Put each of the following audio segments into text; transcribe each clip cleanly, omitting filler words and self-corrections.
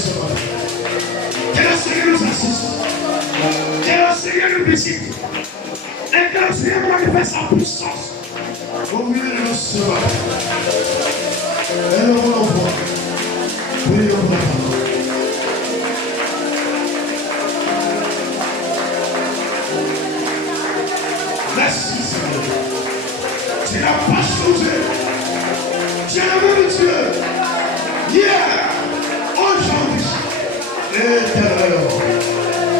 ce matin. Que le Seigneur nous assiste. Que le Seigneur nous visite. Et que le Seigneur manifeste sa puissance au milieu de nous ce matin. Et nous voulons voir. Prions pour la parole. Merci Seigneur. Tu n'as pas changé. Tu es le même Dieu. Hier, aujourd'hui, éternellement.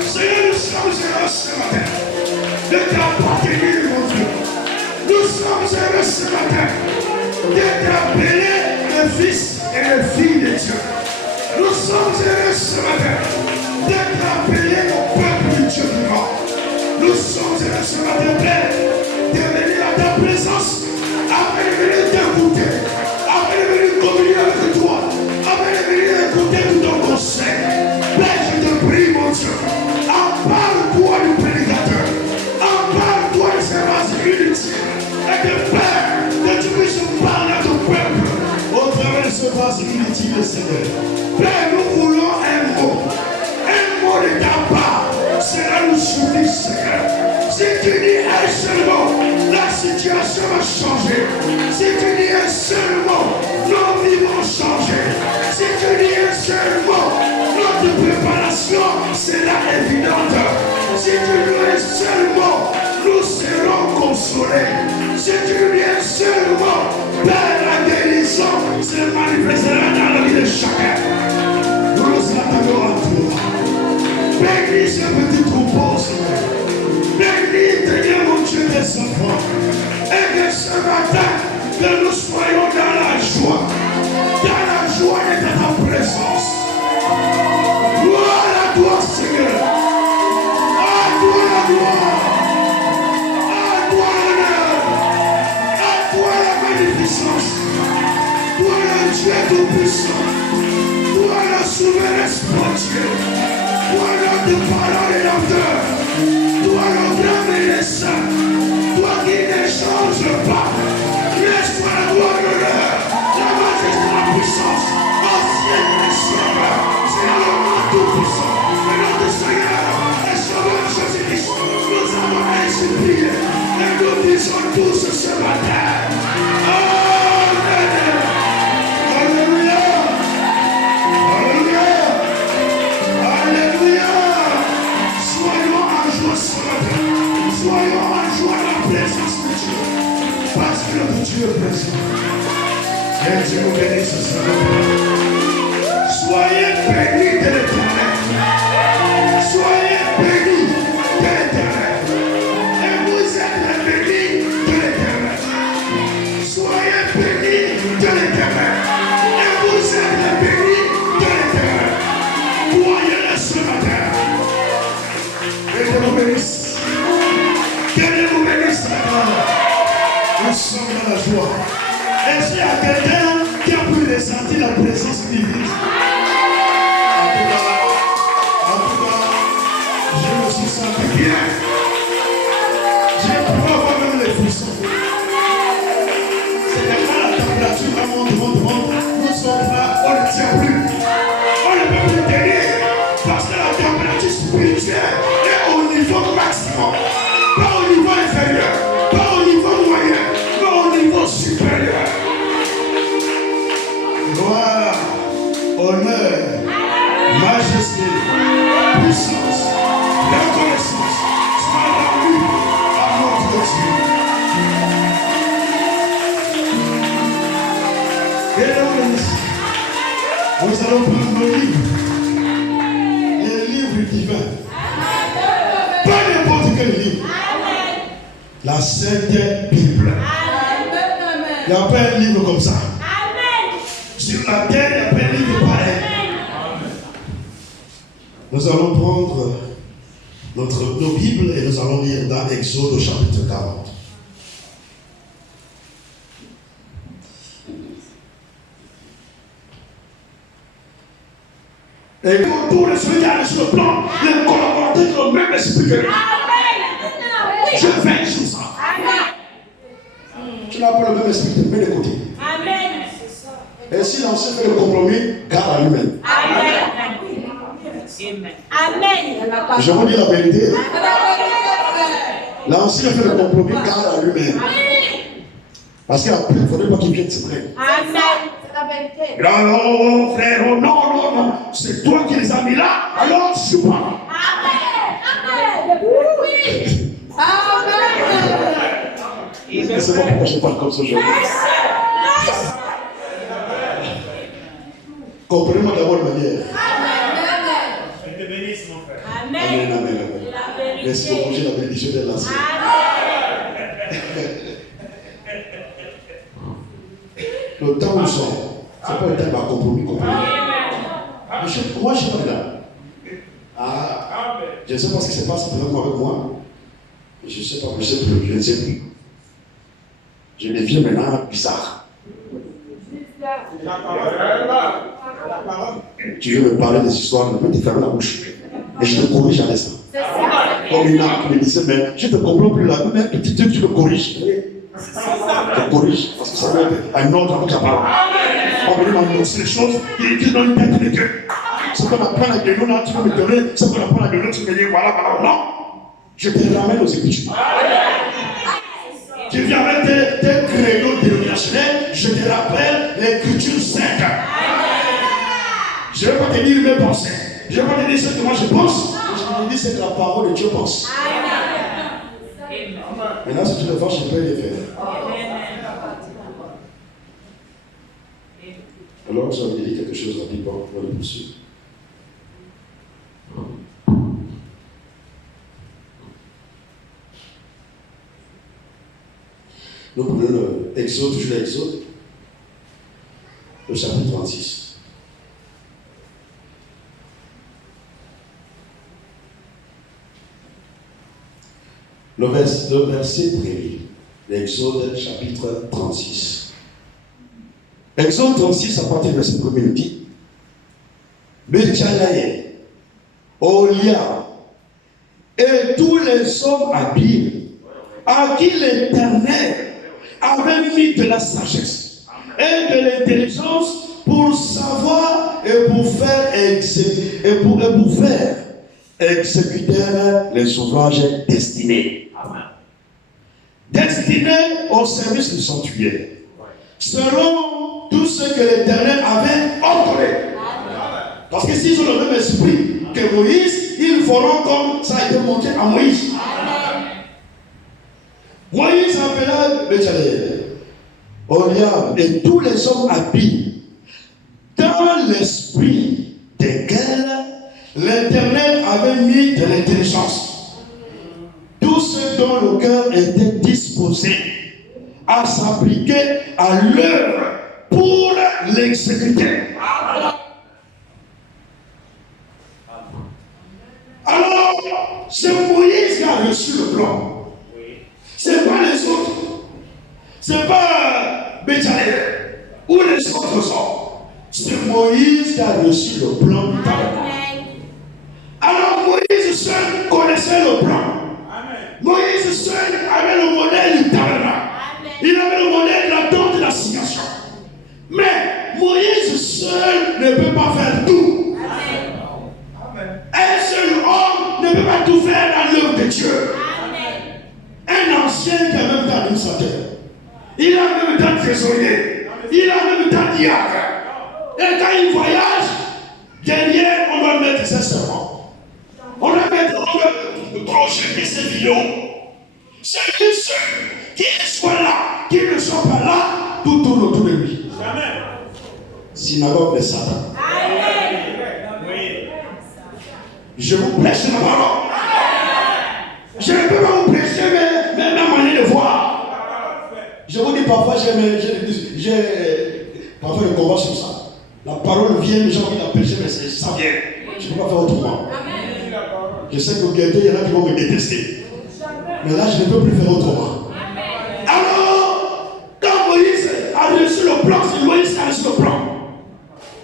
Seigneur, nous sommes heureux ce matin de t'appartenir, mon Dieu. Nous sommes heureux ce matin d'être appelés les fils et les filles de Dieu. Nous sommes heureux ce matin d'être appelés au peuple du Dieu vivant. Nous sommes heureux ce matin, Père, de venir à ta présence, afin de venir t'écouter, afin de venir communier avec toi, afin de venir écouter tout ton conseil. Père, je te prie, mon Dieu, empare-toi du prédicateur, empare-toi de ces races inutiles, et que Père, que tu puisses parler à ton peuple au travers de ce vase inutile, Seigneur. Père, nous voulons un mot de ta part. Cela nous suffit, Seigneur. Si tu dis un seul mot, la situation va changer. Si tu dis un seul mot, nos vies vont changer. Si tu dis un seul mot, notre préparation sera évidente. Si tu dis un seul mot, nous serons consolés. Si tu dis un seul mot, Père, la guérison se manifestera dans la vie de chacun. Nous nous attendons à toi. Bénis ce petit troupeau, Seigneur. Bénis, Seigneur, mon Dieu, des enfants. Et que ce matin, que nous soyons dans la joie de ta présence. Gloire à toi, Seigneur. À toi la gloire. À toi l'honneur. À toi la magnificence. Toi le Dieu tout-puissant. Toi le souverain Dieu. Toi notre parole et l'auteur. Toi le grand et le saint. Toi qui ne changes pas. Laisse-toi la gloire et l'honneur. La majesté et la puissance. Au ciel et les cieux. C'est le nom tout-puissant. Le nom du Seigneur. Et Sauveur Jésus-Christ. Nous avons ainsi prié. Et nous disons tous ce matin. Amen. Alléluia. Alléluia. Alléluia. Soyons en joie ce matin. Soyons en joie dans la présence de Dieu. Parce que notre Dieu est présent. Et Dieu nous bénisse ce matin. Soyez bénis de l'Éternel. Soyez bénis de l'Éternel. Et vous êtes bénis de l'Éternel. Soyez bénis de l'Éternel. Et vous êtes bénis de l'Éternel. Croyez-le ce matin. Que Dieu vous bénisse. Que Dieu vous bénisse maintenant. Nous sommes dans la joie. Et s'il y a quelqu'un qui a pu ressentir la présence divine, en tout cas, je me suis senti bien. J'ai pu avoir même les frissons. C'est quand la température monte. Nous sommes là, on ne tient plus. On ne peut plus tenir parce que la température spirituelle est au niveau maximum. Pas au niveau inférieur, pas au niveau moyen, mais au niveau supérieur. Gloire, honneur, majesté, puissance, reconnaissance soit rendue à notre Dieu. Et nous allons prendre nos livres, les livres divins. Pas n'importe quel livre. La Sainte Bible. Il n'y a pas un livre comme ça. Sur la terre, il n'y a pas un livre pareil. Nous allons prendre nos Bibles et nous allons lire dans Exode au chapitre 40. Et autour de celui qui a sur le plan, les collaborateurs qui ont même expliqué. Je veille sur ça. Tu n'as pas le même esprit, mais de côté. Et si l'ancien fait le compromis, garde à lui-même. Amen. Je vous dis la vérité. L'ancien fait le compromis garde à lui-même. Parce qu'après, il ne faudrait pas qu'il vienne se plaindre. Amen. C'est la vérité. Non, frère, oh, non. C'est toi qui les as mis là, alors je suis pas. Amen. Oui. Amen. Mais c'est pas pourquoi je parle comme ça aujourd'hui. Comprenez-moi d'abord ma manière. Amen. Je te bénisse, mon frère. Amen. Laisse-moi manger la bénédiction de l'ancien. Le temps où nous sommes, ce n'est pas le temps d'un compromis. Moi, je suis pas là. Je ne sais pas ce qui se passe vraiment avec moi. Je ne sais pas, je ne sais plus. Je deviens maintenant bizarre. Tu veux me parler des histoires, mais tu fermes la bouche. Et je te corrige à l'instant. Comme une âme qui me disait, mais je ne te comprends plus là, mais petit truc, tu me corriges. Je te corrige, parce que ça va être un ordre avec la parole. On me dit, c'est les choses qui donnent une tête de Dieu. Ce qu'on apprend avec nous là, tu veux me donner, ce qu'on apprend avec nous, tu me dis, voilà. Non, je te ramène aux Écritures. Tu viens avec tes créneaux dénominationnels, je te rappelle l'Écriture sainte. Je ne vais pas te dire mes pensées. Je ne vais pas te dire ce que moi je pense. Je te dis ce que la parole de Dieu pense. Maintenant, si tu le fais, je peux les faire. Alors, vous avez dit quelque chose rapidement pour le poursuivre. Nous prenons l'Exode, toujours l'Exode, le chapitre 36. Le verset premier, l'Exode, chapitre 36. Exode 36, à partir du verset premier, nous dit Béchalaïe, Olia, et tous les hommes habiles, à qui l'Éternel avait mis de la sagesse et de l'intelligence pour savoir et pour faire exécuter les ouvrages destinés. Destinés au service du sanctuaire, selon tout ce que l'Éternel avait ordonné. Parce que s'ils ont le même esprit que Moïse, ils feront comme ça a été montré à Moïse. Moïse appela Béchalaïe, Oliab et tous les hommes habiles dans l'esprit desquels l'Éternel avait mis de l'intelligence. Tous ceux dont le cœur était disposé à s'appliquer à l'œuvre pour l'exécuter. Alors, c'est Moïse qui a reçu le plan. Ce n'est pas les autres. Ce n'est pas Béchalaïe ou les autres hommes. C'est Moïse qui a reçu le plan du tabernacle. Alors Moïse seul connaissait le plan. Moïse seul avait le modèle du tabernacle. Il avait le modèle de la tente de l'assignation. Mais Moïse seul ne peut pas faire tout. Un seul homme ne peut pas tout faire dans l'œuvre de Dieu. Un ancien qui a même temps administrateur. Il a même temps trésorier. Il a même temps diacre. Et quand il voyage, derrière, on doit mettre ses serments. On doit projeter ses vidéos. Celui qui soit là, qui ne soit pas là, tout tourne autour de lui. Synagogue de Satan. Je vous prêche la parole. Je ne peux pas vous prêcher, mais ma manière de voir. Je vous dis parfois, j'ai parfois le combat sur ça. La parole vient, j'ai envie de la prêcher, mais ça vient. Je ne peux pas faire autrement. Je sais que bientôt, il y en a qui vont me détester. Mais là, je ne peux plus faire autrement. Alors, quand Moïse a reçu le plan, c'est Moïse qui a reçu le plan.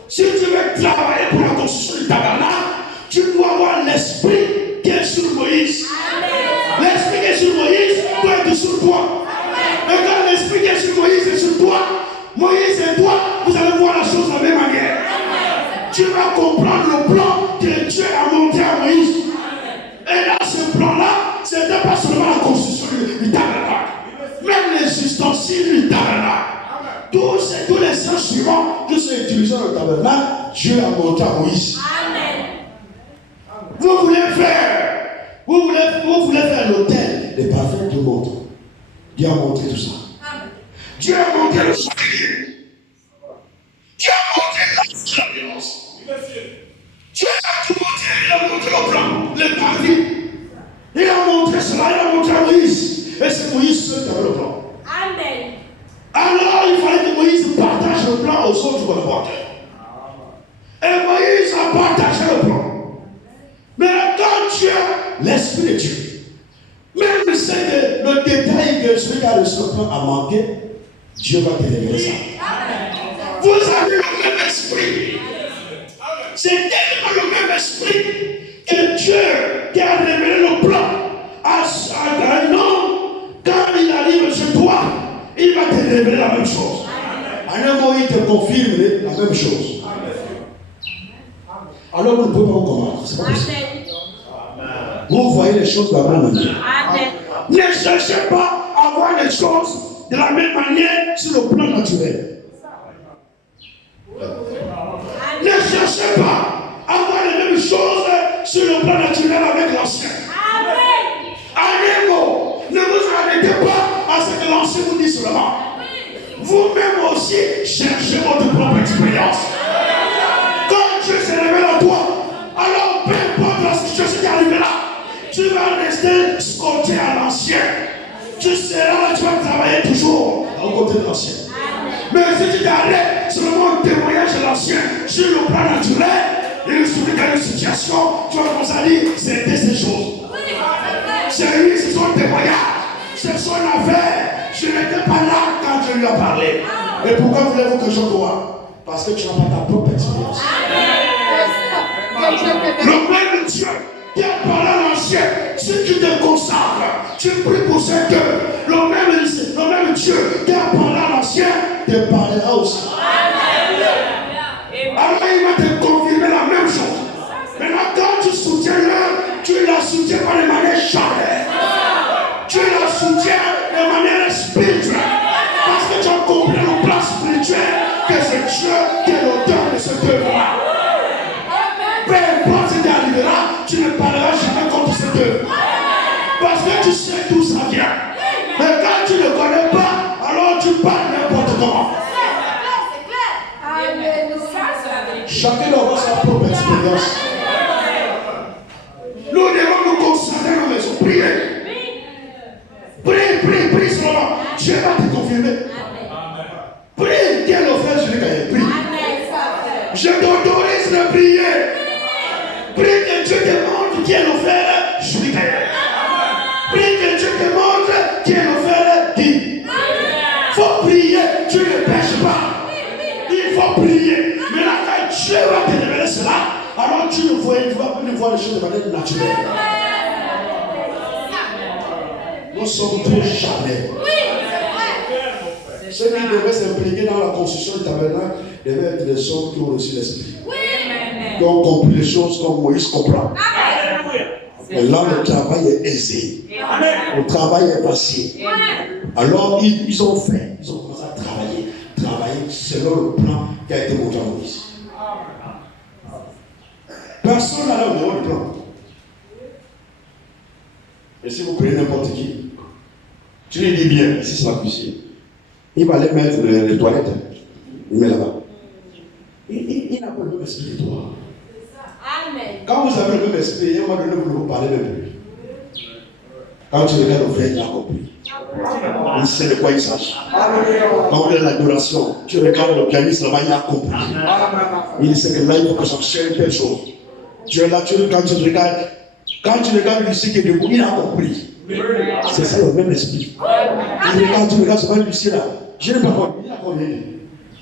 Si tu veux travailler pour la construction du tabernacle, tu dois avoir l'esprit qui est sur Moïse. L'esprit qui est sur Moïse doit être sur toi. Et quand l'esprit qui est sur Moïse est sur toi, Moïse et toi, vous allez voir la chose de la même manière. Tu vas comprendre le plan que Dieu a aussi du tabernacle. Tous les instruments qui sont utilisés dans le tabernacle, Dieu a montré à Moïse. Amen. Vous voulez faire l'autel, les parfums te montrent. Dieu a montré tout ça. Amen. Dieu a montré le sacrifice. Dieu a montré la violence. Dieu a tout montré, il a montré le plan, le parvis. Il a montré cela, il a montré à Moïse. Et c'est Moïse seul qui avait le plan. Amen. Alors il fallait que Moïse partage le plan aux autres collaborateurs. Et Moïse a partagé le plan. Mais quand Dieu, l'Esprit de Dieu, même si c'est le détail que celui qui a reçu le plan a manqué, Dieu va te révéler ça. Vous avez le même esprit. C'est tellement le même esprit que Dieu qui a révélé le plan à un homme, quand il arrive chez toi, il va te révéler la même chose. À un moment, il te confirme la même chose. Alors vous ne pouvez pas vous comprendre. C'est pas possible. Vous voyez les choses de la même manière. Amen. Ne cherchez pas à voir les choses de la même manière sur le plan naturel. Ne cherchez pas à voir les mêmes choses sur le plan naturel avec l'ancien. Amen. Ne vous arrêtez pas à ce que l'ancien vous dit seulement. Vous-même aussi cherchez votre propre expérience. Quand Dieu s'est révélé à toi, alors peu importe la situation qui arrive là, tu vas rester scotché à l'ancien. Tu seras là, tu vas travailler toujours à côté de l'ancien. Mais si tu t'arrêtes seulement au témoignage de l'ancien sur le plan naturel, il suffit qu'il y a une situation, tu vas commencer à dire c'était ces choses. C'est lui, c'est son témoignage, c'est son affaire. Je n'étais pas là quand je lui ai parlé. Et pourquoi voulez-vous que je croie? Parce que tu n'as pas ta propre expérience. Le même Dieu qui a parlé à l'ancien, si tu te consacres, tu pries pour cette œuvre. Le même Dieu qui a parlé à l'ancien te parlera aussi. Alors il va te confirmer la même chose. Maintenant, quand tu soutiens l'œuvre, tu ne la soutiens pas de manière charnelle. Tu la soutiens de manière spirituelle. Parce que tu as compris le plan spirituel que c'est Dieu qui est l'auteur de cette œuvre-là. Peu importe ce qui arrivera, tu ne parleras jamais contre cette œuvre. Parce que tu sais d'où ça vient. Mais quand tu ne connais pas, alors tu parles n'importe comment. Chacun doit avoir sa propre expérience. Nous devons nous concentrer dans les maisons. Priez. Prie seulement. Dieu va te confirmer. Prie. Quel offert je vais gagner? Prie. Je t'autorise de prier. Prie que Dieu te montre qui est l'offert. Je vais gagner. Prie que Dieu te montre qui est l'offert. Dis. Il faut prier. Tu ne pêches pas. Il faut prier. Mais là, quand Dieu va te révéler cela, alors tu ne vas plus voir les choses de manière naturelle. Nous sommes trop charnels. Ceux qui devaient s'impliquer dans la construction du tabernacle devaient être des hommes qui ont reçu l'esprit. Qui ont compris les choses comme Moïse comprend. Et là, le travail est aisé. Le travail est facile. Alors, ils ont fait. Ils ont commencé à travailler selon le plan qui a été montré à Moïse. Personne n'a là au niveau du plan. Et si vous prenez n'importe qui, tu lui dis bien, ici c'est la cuisine. Il va aller mettre les toilettes. Il met là-bas. Il n'a pas le même esprit que toi. Quand vous avez le même esprit, il va donner vous ne parlez même plus. Quand tu regardes le frère, il a compris. Il sait de quoi il s'agit. Quand vous avez l'adoration, tu regardes le pianiste là-bas, il a compris. Il sait que là, il faut que ça change telle chose. Tu es là, quand tu regardes Lucie qui est debout, il a compris. C'est ça le même esprit. Tu regardes ce Lucie là. Je n'ai pas compris. Il a compris.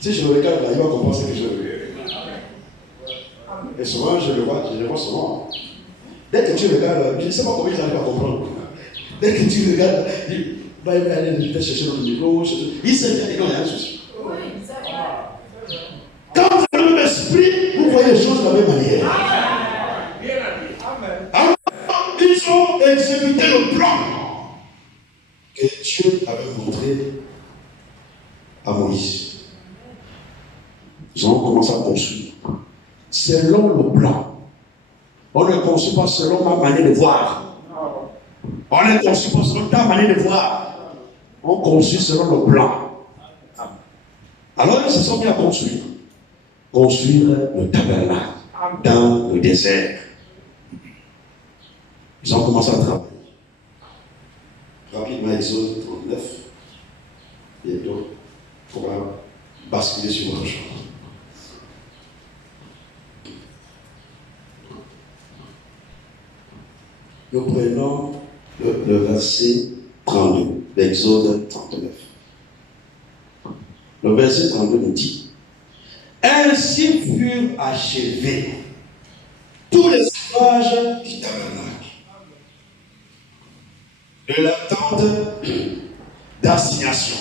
Si je le regarde là, il va comprendre ce que je veux. Et souvent, je le vois souvent. Dès que tu regardes, je ne sais pas comment il arrive à comprendre. Dès que tu regardes, il va aller chercher notre micro. Il sait bien qu'il n'y a rien de souci. Quand vous avez le même esprit, vous voyez les choses de la même manière. Alors, ils ont exécuté le plan que Dieu avait montré ont commencé à construire selon le plan. On ne construit pas selon ma manière de voir. On ne construit pas selon ta manière de voir. On construit selon le plan. Alors ils se sont mis à construire. Construire le tabernacle dans le désert. Ils ont commencé à travailler. Rapidement, Exode 39. Bientôt, on va basculer sur autre chose. Nous prenons le verset 32, l'Exode 39. Le verset 32 nous dit: ainsi furent achevés tous les ouvrages du tabernacle, de la tente d'assignation.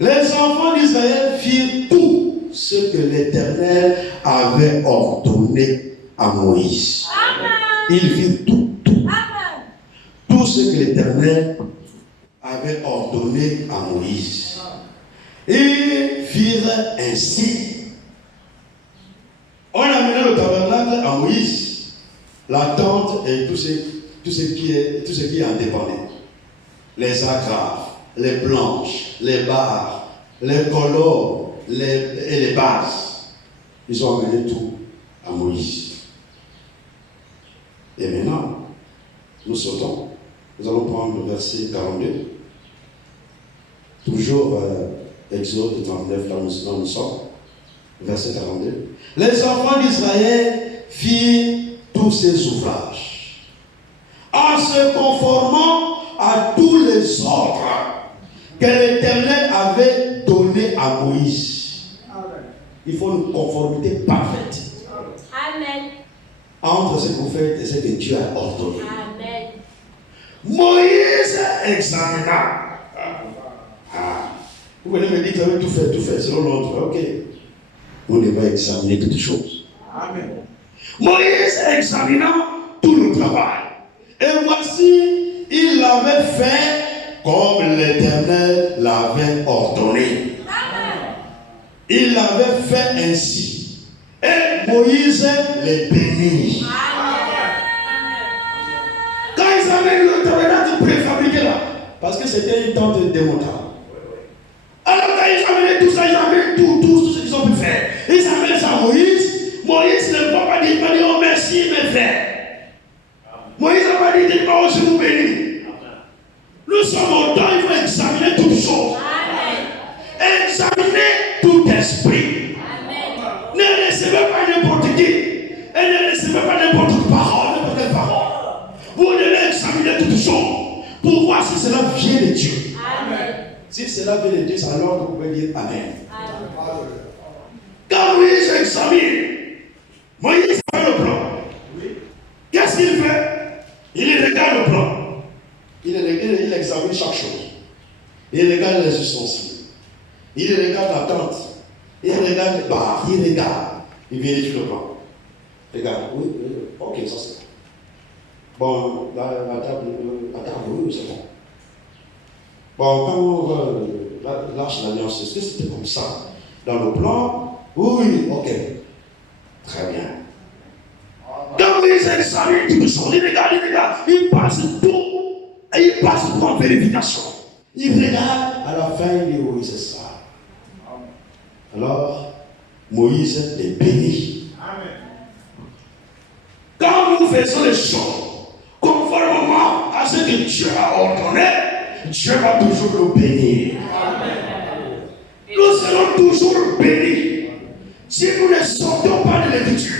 Les enfants d'Israël firent tout ce que l'Éternel avait ordonné à Moïse. Ils firent tout. Tout ce que l'Éternel avait ordonné à Moïse. Ils firent ainsi. On a amené le tabernacle à Moïse, la tente et tout ce qui est indépendant. Les agraves, les planches, les barres, les colonnes et les bases. Ils ont amené tout à Moïse. Et maintenant, nous sautons. Nous allons prendre le verset 42. Toujours Exode 39, là nous sommes. Verset 42. Les enfants d'Israël firent tous ces ouvrages en se conformant à tous les ordres que l'Éternel avait donnés à Moïse. Il faut une conformité parfaite. Amen. Entre ce que vous faites et ce que Dieu a ordonné. Amen. Moïse examina. Vous venez me dire que vous avez tout fait, selon l'ordre. Ok. On devait examiner toutes choses. Amen. Moïse examina tout le travail. Et voici, il l'avait fait comme l'Éternel l'avait ordonné. Amen. Il l'avait fait ainsi. Et Moïse les bénit. Quand ils avaient le tabernacle préfabriqué là, parce que c'était une tente démontable. Alors quand ils amenaient tout ça, ils amenaient tout ce qu'ils ont pu faire. Ils amènent ça à Moïse. Moïse ne va pas dire, oh merci mes frères. Moïse n'a pas dit, oh je vous bénis. Nous sommes au temps, il faut examiner toutes choses. Examiner tout esprit. Ne recevez pas n'importe qui. Et ne recevez pas n'importe quelle parole. Vous devez examiner toutes choses pour voir si cela vient de Dieu. Amen. Si cela vient de Dieu, alors vous pouvez dire Amen. Amen. Quand Moïse examine, Moïse fait le plan. Oui. Qu'est-ce qu'il fait? Il regarde le plan. Il examine chaque chose. Il regarde les ustensiles. Il regarde la tente. Il regarde les barres. Il regarde. Il vérifie le plan. Regarde. Oui, ok, ça c'est bon. La table, oui, c'est bon. Bon, quand on lâche l'alliance, est-ce que c'était comme ça dans le plan? Oui, ok. Très bien. Quand ils examinent tout ça, il regarde, il passe tout. Et il passe tout en vérification. Il regarde, à la fin, il dit oui, c'est ça. Alors, Moïse les bénit. Amen. Quand nous faisons les choses conformément à ce que Dieu a ordonné, Dieu va toujours nous bénir. Amen. Nous serons toujours bénis. Si nous ne sortons pas de l'écriture,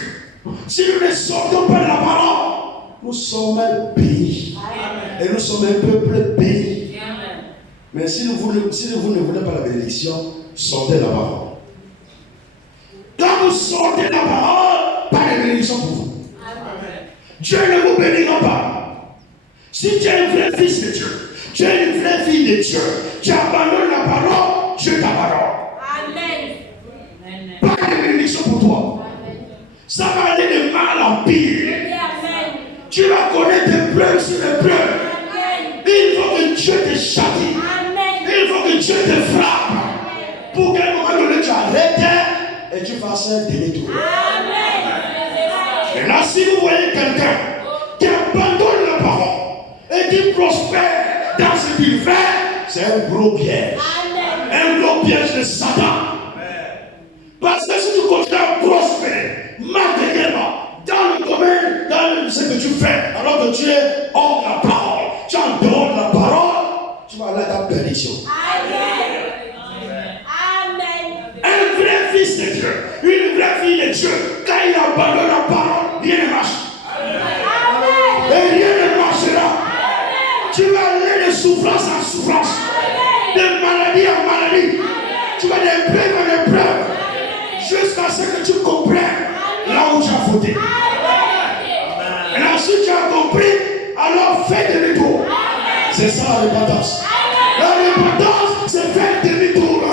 si nous ne sortons pas de la parole, nous sommes bénis. Amen. Et nous sommes un peuple béni. Amen. Mais si vous ne voulez pas la bénédiction, sortez la parole. Quand vous sortez la parole, pas de bénédiction pour vous. Amen. Dieu ne vous bénira pas. Si tu es un vrai fils de Dieu, tu es une vraie fille de Dieu, tu abandonnes la parole, Dieu t'abandonne. Amen. Pas de bénédiction pour toi. Amen. Ça va aller de mal en pire. Amen. Tu vas connaître des pleurs sur les pleurs. Amen. Il faut que Dieu te châtie. Amen. Il faut que Dieu te frappe. Amen. Pour qu'à un moment donné tu arrêtes et tu fasses un demi-tour. Maintenant, si vous voyez quelqu'un qui abandonne la parole et qui prospère dans ce qu'il fait, c'est un gros piège. Un gros piège de Satan. Parce que si tu continues à prospérer matériellement dans le domaine, dans ce que tu fais, alors que tu es hors la parole, tu en dehors de la parole, tu vas aller à ta perdition. Un vrai fils de Dieu, une vraie fille de Dieu, quand il abandonne la parole, rien ne marche. Et rien ne marchera. Tu vas aller de souffrance en souffrance, de maladie en maladie. Tu vas d'épreuve en épreuve, jusqu'à ce que tu comprennes là où tu as fauté. Et si tu as compris, alors fais demi-tour. C'est ça la repentance. La repentance, c'est faire demi-tour.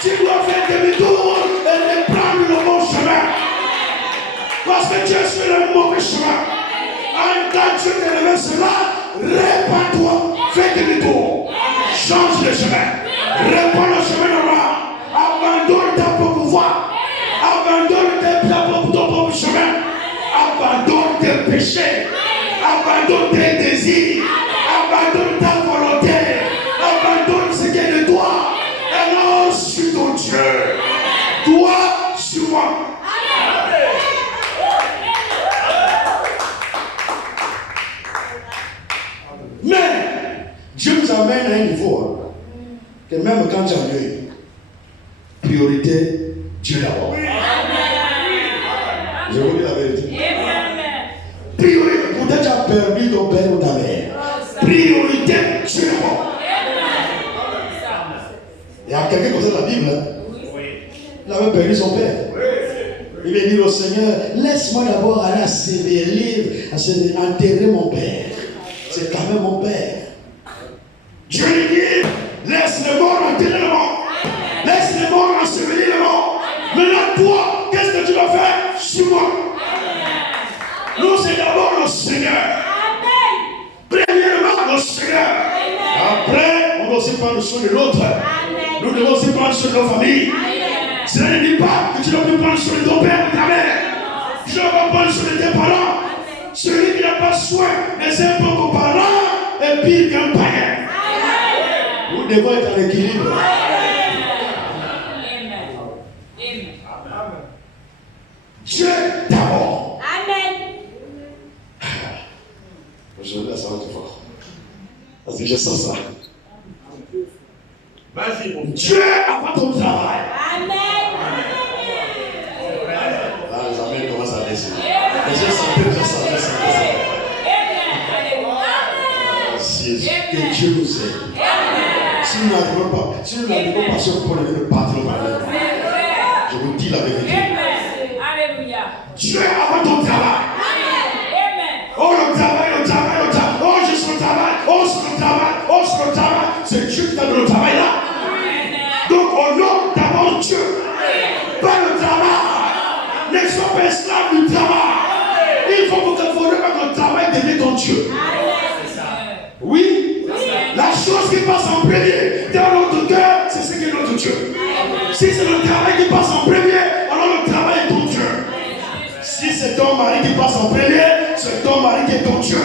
Tu dois faire demi-tour et prendre le bon chemin. Parce que tu es sur le mauvais chemin. Quand Dieu te révèle cela, répands-toi, fais demi-tour. Change de chemin. Répands le chemin normal. Abandonne ta propre voie. Abandonne ton propre chemin. Abandonne tes péchés. Abandonne tes désirs. Abandonne ta volonté. Abandonne ce qui est de toi. Et non sur ton Dieu. Toi sur moi. Mais Dieu nous amène à un niveau que même quand tu as eu priorité, Dieu d'abord. Je vous dis la vérité. Priorité, peut-être tu as perdu ton père ou ta mère. Priorité, Dieu d'abord. Il y a quelqu'un comme ça dans la Bible. Il avait perdu son père. Il va dire au Seigneur, laisse-moi d'abord aller enterrer mon père. C'est quand même mon père. Dieu lui dit, laisse le mort enterrer le mort. Laisse le mort ensevelir le mort. Maintenant toi, qu'est-ce que tu vas faire? Suis-moi. Nous, c'est d'abord le Seigneur. Premièrement, le Seigneur. Après, on doit aussi prendre soin de l'autre. Nous devons aussi prendre soin de nos familles. Cela ne dit pas que tu dois plus prendre soin de ton père ou ta mère. Tu dois pas prendre soin de tes parents. Celui qui n'a pas soin de ses propres parents est pire qu'un païen. Nous devons être en équilibre. Dieu d'abord. Aujourd'hui, ça va être fort. Parce que je sens ça. Dieu a pas ton travail. Là, les amis commencent à laisser. Mais je sens que Dieu nous aide. Si nous n'arrivons pas sur le point de vue de patron par là, je vous dis la vérité. Dieu a pas ton travail. Oh, le travail. Oh, je suis le travail. C'est Dieu qui t'a donné le travail là. Donc, honore d'abord Dieu. Pas le travail. Ne sois pas esclave du travail. Il faut que le travail devienne ton Dieu. Oui. La chose qui passe en premier dans notre cœur, c'est ce qui est notre Dieu. Si c'est le travail qui passe en premier, alors le travail est ton Dieu. Si c'est ton mari qui passe en premier, c'est ton mari qui est ton Dieu.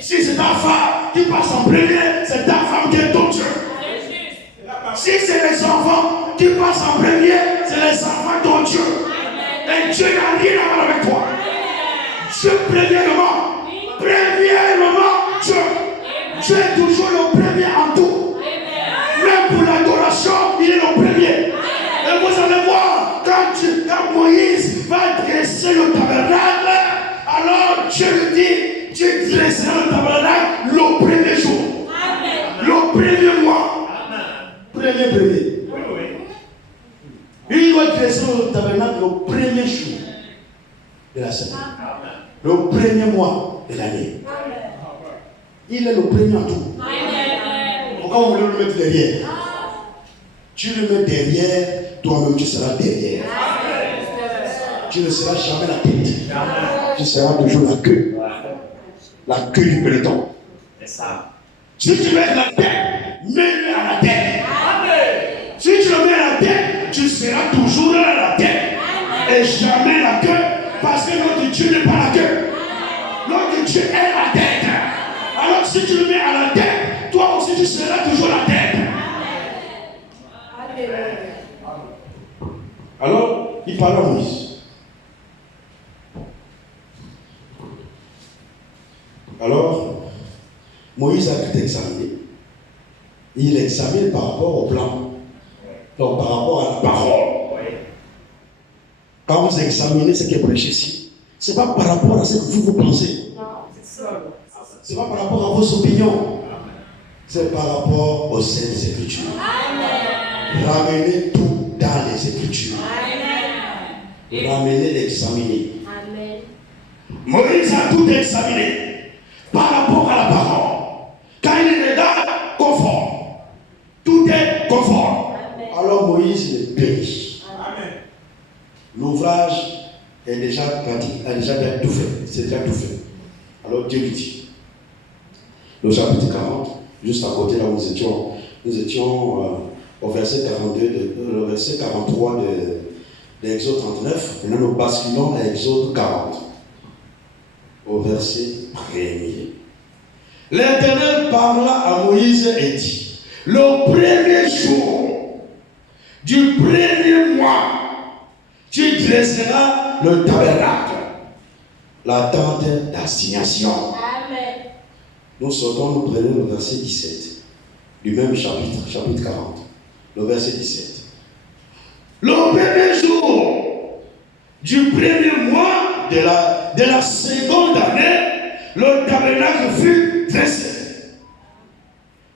Si c'est ta femme qui passe en premier, c'est ta femme qui est ton Dieu. Si c'est les enfants qui passent en premier, c'est les enfants de ton Dieu. Et Dieu n'a rien à voir avec toi. Dieu, premièrement, Dieu. Dieu est toujours le premier en tout. Même pour l'adoration, il est le premier. Et vous allez voir, quand Moïse va dresser le tabernacle, alors Dieu lui dit, tu dresseras le tabernacle le premier jour. Le premier mois. Premier. Il va dresser le tabernacle le premier jour de la semaine. Le premier mois de l'année. Il est le premier en tout. Pourquoi vous voulez le mettre derrière? Tu le mets derrière, toi-même tu seras derrière. Tu ne seras jamais la tête. Tu seras toujours la queue. La queue du peloton. Si tu mets la tête, mets-le à la tête. Si tu le mets à la tête, tu seras toujours à la tête. Et jamais la queue, parce que notre Dieu n'est pas la queue. Notre Dieu est la tête. Alors si tu le mets à la tête, toi aussi tu seras toujours la tête. Alors, il parle à Moïse. Alors, Moïse a tout examiné. Il examine par rapport au plan. Donc, par rapport à la parole. Quand vous examinez ce qui est prêché ici, ce n'est pas par rapport à ce que vous pensez. Ce n'est pas par rapport à vos opinions. C'est par rapport aux Saintes Écritures. Ramenez tout dans les Écritures. Ramenez l'examiner. Moïse a tout examiné par rapport à la parole. Quand il est dedans, conforme. Tout est conforme. Alors Moïse est béni. L'ouvrage est déjà pratique, a déjà tout fait. C'est déjà tout fait. Alors Dieu lui dit, le chapitre 40, juste à côté là où nous étions au verset 42, le verset 43 de l'Exode 39. Maintenant nous basculons à Exode 40, au verset 1er. L'Éternel parla à Moïse et dit, le premier jour du premier mois, tu dresseras le tabernacle, la tente d'assignation. Amen. Nous sortons, nous prenons le verset 17 du même chapitre 40, le verset 17. Le premier jour du premier mois de la seconde année, le tabernacle fut dressé.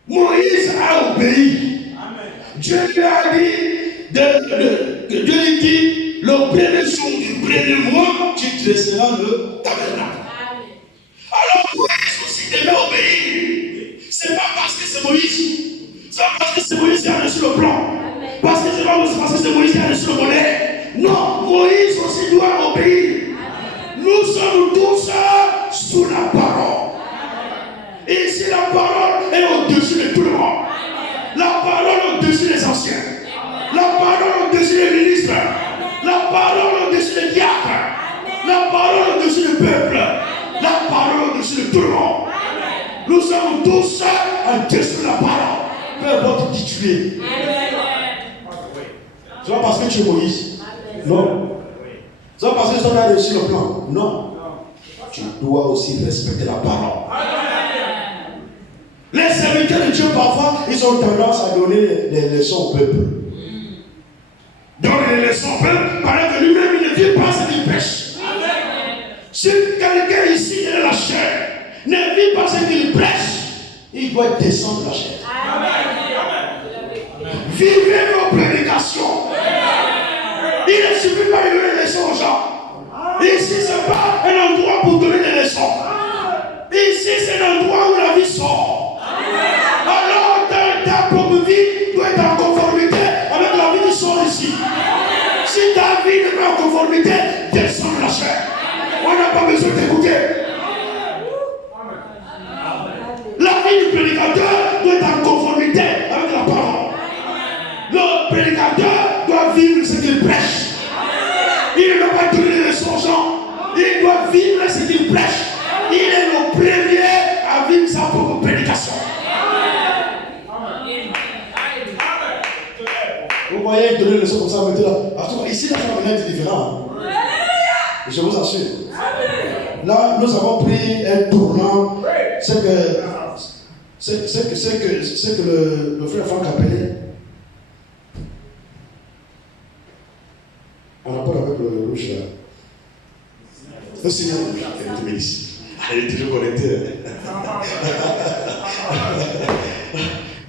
Moïse a obéi. Amen. Dieu lui a dit, Dieu lui dit, le premier jour du premier mois, tu dresseras le tabernacle. Amen. Alors Moïse aussi devait obéir. Ce n'est pas parce que c'est Moïse. Ce n'est pas parce que c'est Moïse qui a reçu le plan. Amen. Parce que ce n'est pas parce que c'est Moïse qui a reçu le monnaie. Non, Moïse aussi doit obéir. Amen. Nous sommes tous sous la parole. Amen. Et ici la parole est au-dessus de tout le monde. Amen. La parole est au-dessus des anciens. Amen. La parole est au-dessus des ministres. La parole au-dessus des diacres. Amen. La parole au-dessus du peuple. Amen. La parole au-dessus de tout le monde. Amen. Nous sommes tous au-dessus de la parole. Peu importe qui tu es. C'est pas parce que tu es Moïse. Amen. Non. C'est pas parce que tu as reçu le plan. Non. Tu dois aussi respecter la parole. Amen. Les serviteurs de Dieu, parfois, ils ont tendance à donner les leçons au peuple. Donner les leçons au peuple, pendant que lui-même il ne vit pas ce qu'il prêche. Si quelqu'un ici est la chair, ne vit pas ce qu'il prêche, il doit descendre la chair. Amen. Vivez vos prédications. Il ne suffit pas de donner des leçons aux gens. Ici, ce n'est pas un endroit pour donner des leçons. Ici, c'est un endroit où la vie sort. Alors, ta propre vie doit être en conformité avec la vie qui sort ici. Si ta vie n'est pas en conformité, descends de la chair. On n'a pas besoin d'écouter. La vie du prédicateur doit être en conformité avec la parole. Le prédicateur doit vivre ce qu'il prêche. Il ne doit pas donner des leçons aux gens. Il doit vivre ce qu'il prêche. Il est le premier à vivre sa propre prédication. Vous voyez donner des leçons comme ça maintenant. Ici, la chose est différente. Je vous assure. Là, nous avons pris un tournant. C'est que le frère Franck appelait. En rapport avec le rouge là. Le signal rouge. Elle était ici. Elle est toujours connectée.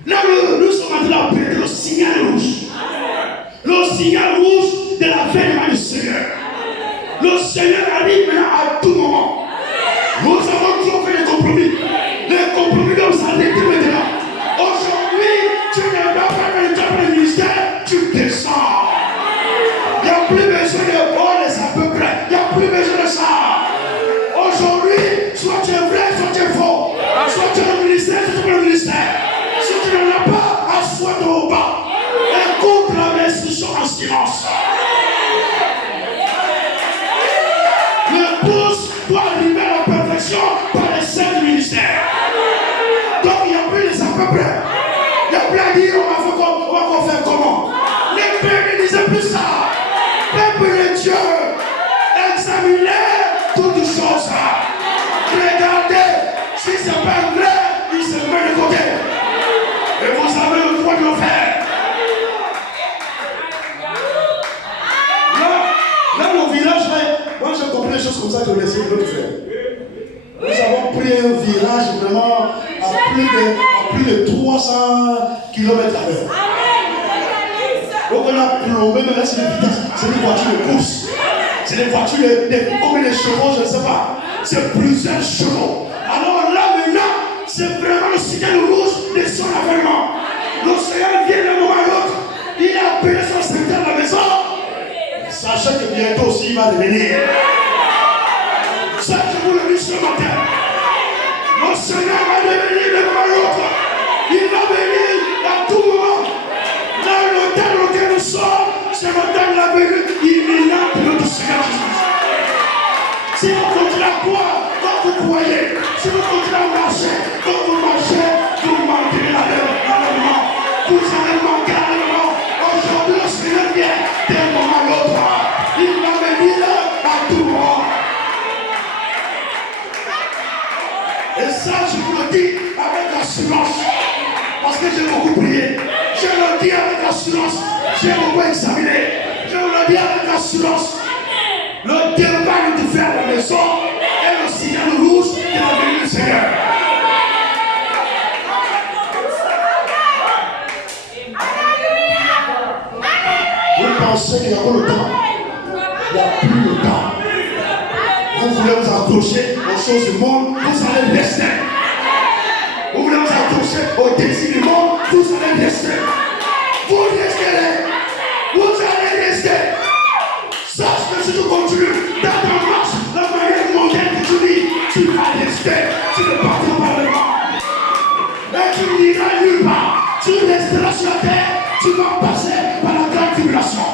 Là, nous sommes en train d'appeler le signal rouge. Le signal rouge de la veille du Seigneur. Le Seigneur arrive maintenant à tout moment. Nous avons toujours fait des compromis. Les compromis doivent s'arrêter maintenant. Aujourd'hui, tu ne vas pas faire le travail du ministère, tu descends. Il n'y a plus besoin de bon les à peu près. Il n'y a plus besoin de ça. Aujourd'hui, soit tu es vrai, soit tu es faux. Soit tu es le ministère, soit tu es le ministère. Si tu n'en as pas, assois-toi au bas. Écoute la restriction en silence. va faire comment? Les pères ne disaient plus ça. Peuple de Dieu, examinez toutes choses. Regardez, si ce n'est pas vrai, il se met de côté. Et vous avez le droit de le faire. Là, au village, moi j'ai compris les choses comme ça que vous laissez de faire. Nous avons pris un virage vraiment à plus de 300 km à l'heure. Donc on a plombé, mais là c'est des vitesses, c'est des voitures de course. C'est des voitures comme des chevaux, je ne sais pas. C'est plusieurs chevaux. Alors là maintenant, c'est vraiment le signal rouge de son avènement. L'océan vient d'un moment à l'autre. Il a appelé son secteur à la maison. Sachez que bientôt aussi il va revenir. Ça, je vous le dis ce matin. Le Seigneur va revenir d'un moment à l'autre. Il va venir à tout moment. Là, le temps dans lequel nous sommes, c'est le temps de la venue imminente de notre Seigneur Jésus. Si vous continuez à croire, comme vous croyez, si vous continuez à marcher, comme vous marchez, vous manquerez l'avènement. Vous allez manquer l'avènement. Aujourd'hui, le Seigneur vient d'un moment à l'autre. Il va venir à tout moment. Et ça, je vous le dis avec assurance. Parce que j'ai beaucoup prié. Je le dis avec assurance. J'ai beaucoup examiné. Je vous le dis avec assurance. Le départ du fer à la maison est le signal rouge de la venue du Seigneur. Vous pensez qu'il y a pas le temps? Il n'y a plus le temps. Vous voulez vous accrocher aux choses du monde, vous allez rester. Vous voulez vous accrocher au désir du monde, vous allez rester. Vous resterez. Vous allez rester. Sache que si tu continues dans ta marche, la manière mondiale que tu vis, tu vas rester. Tu ne partiras pas le vent. Et tu n'iras nulle part. Tu resteras sur la terre. Tu vas passer par la grande tribulation.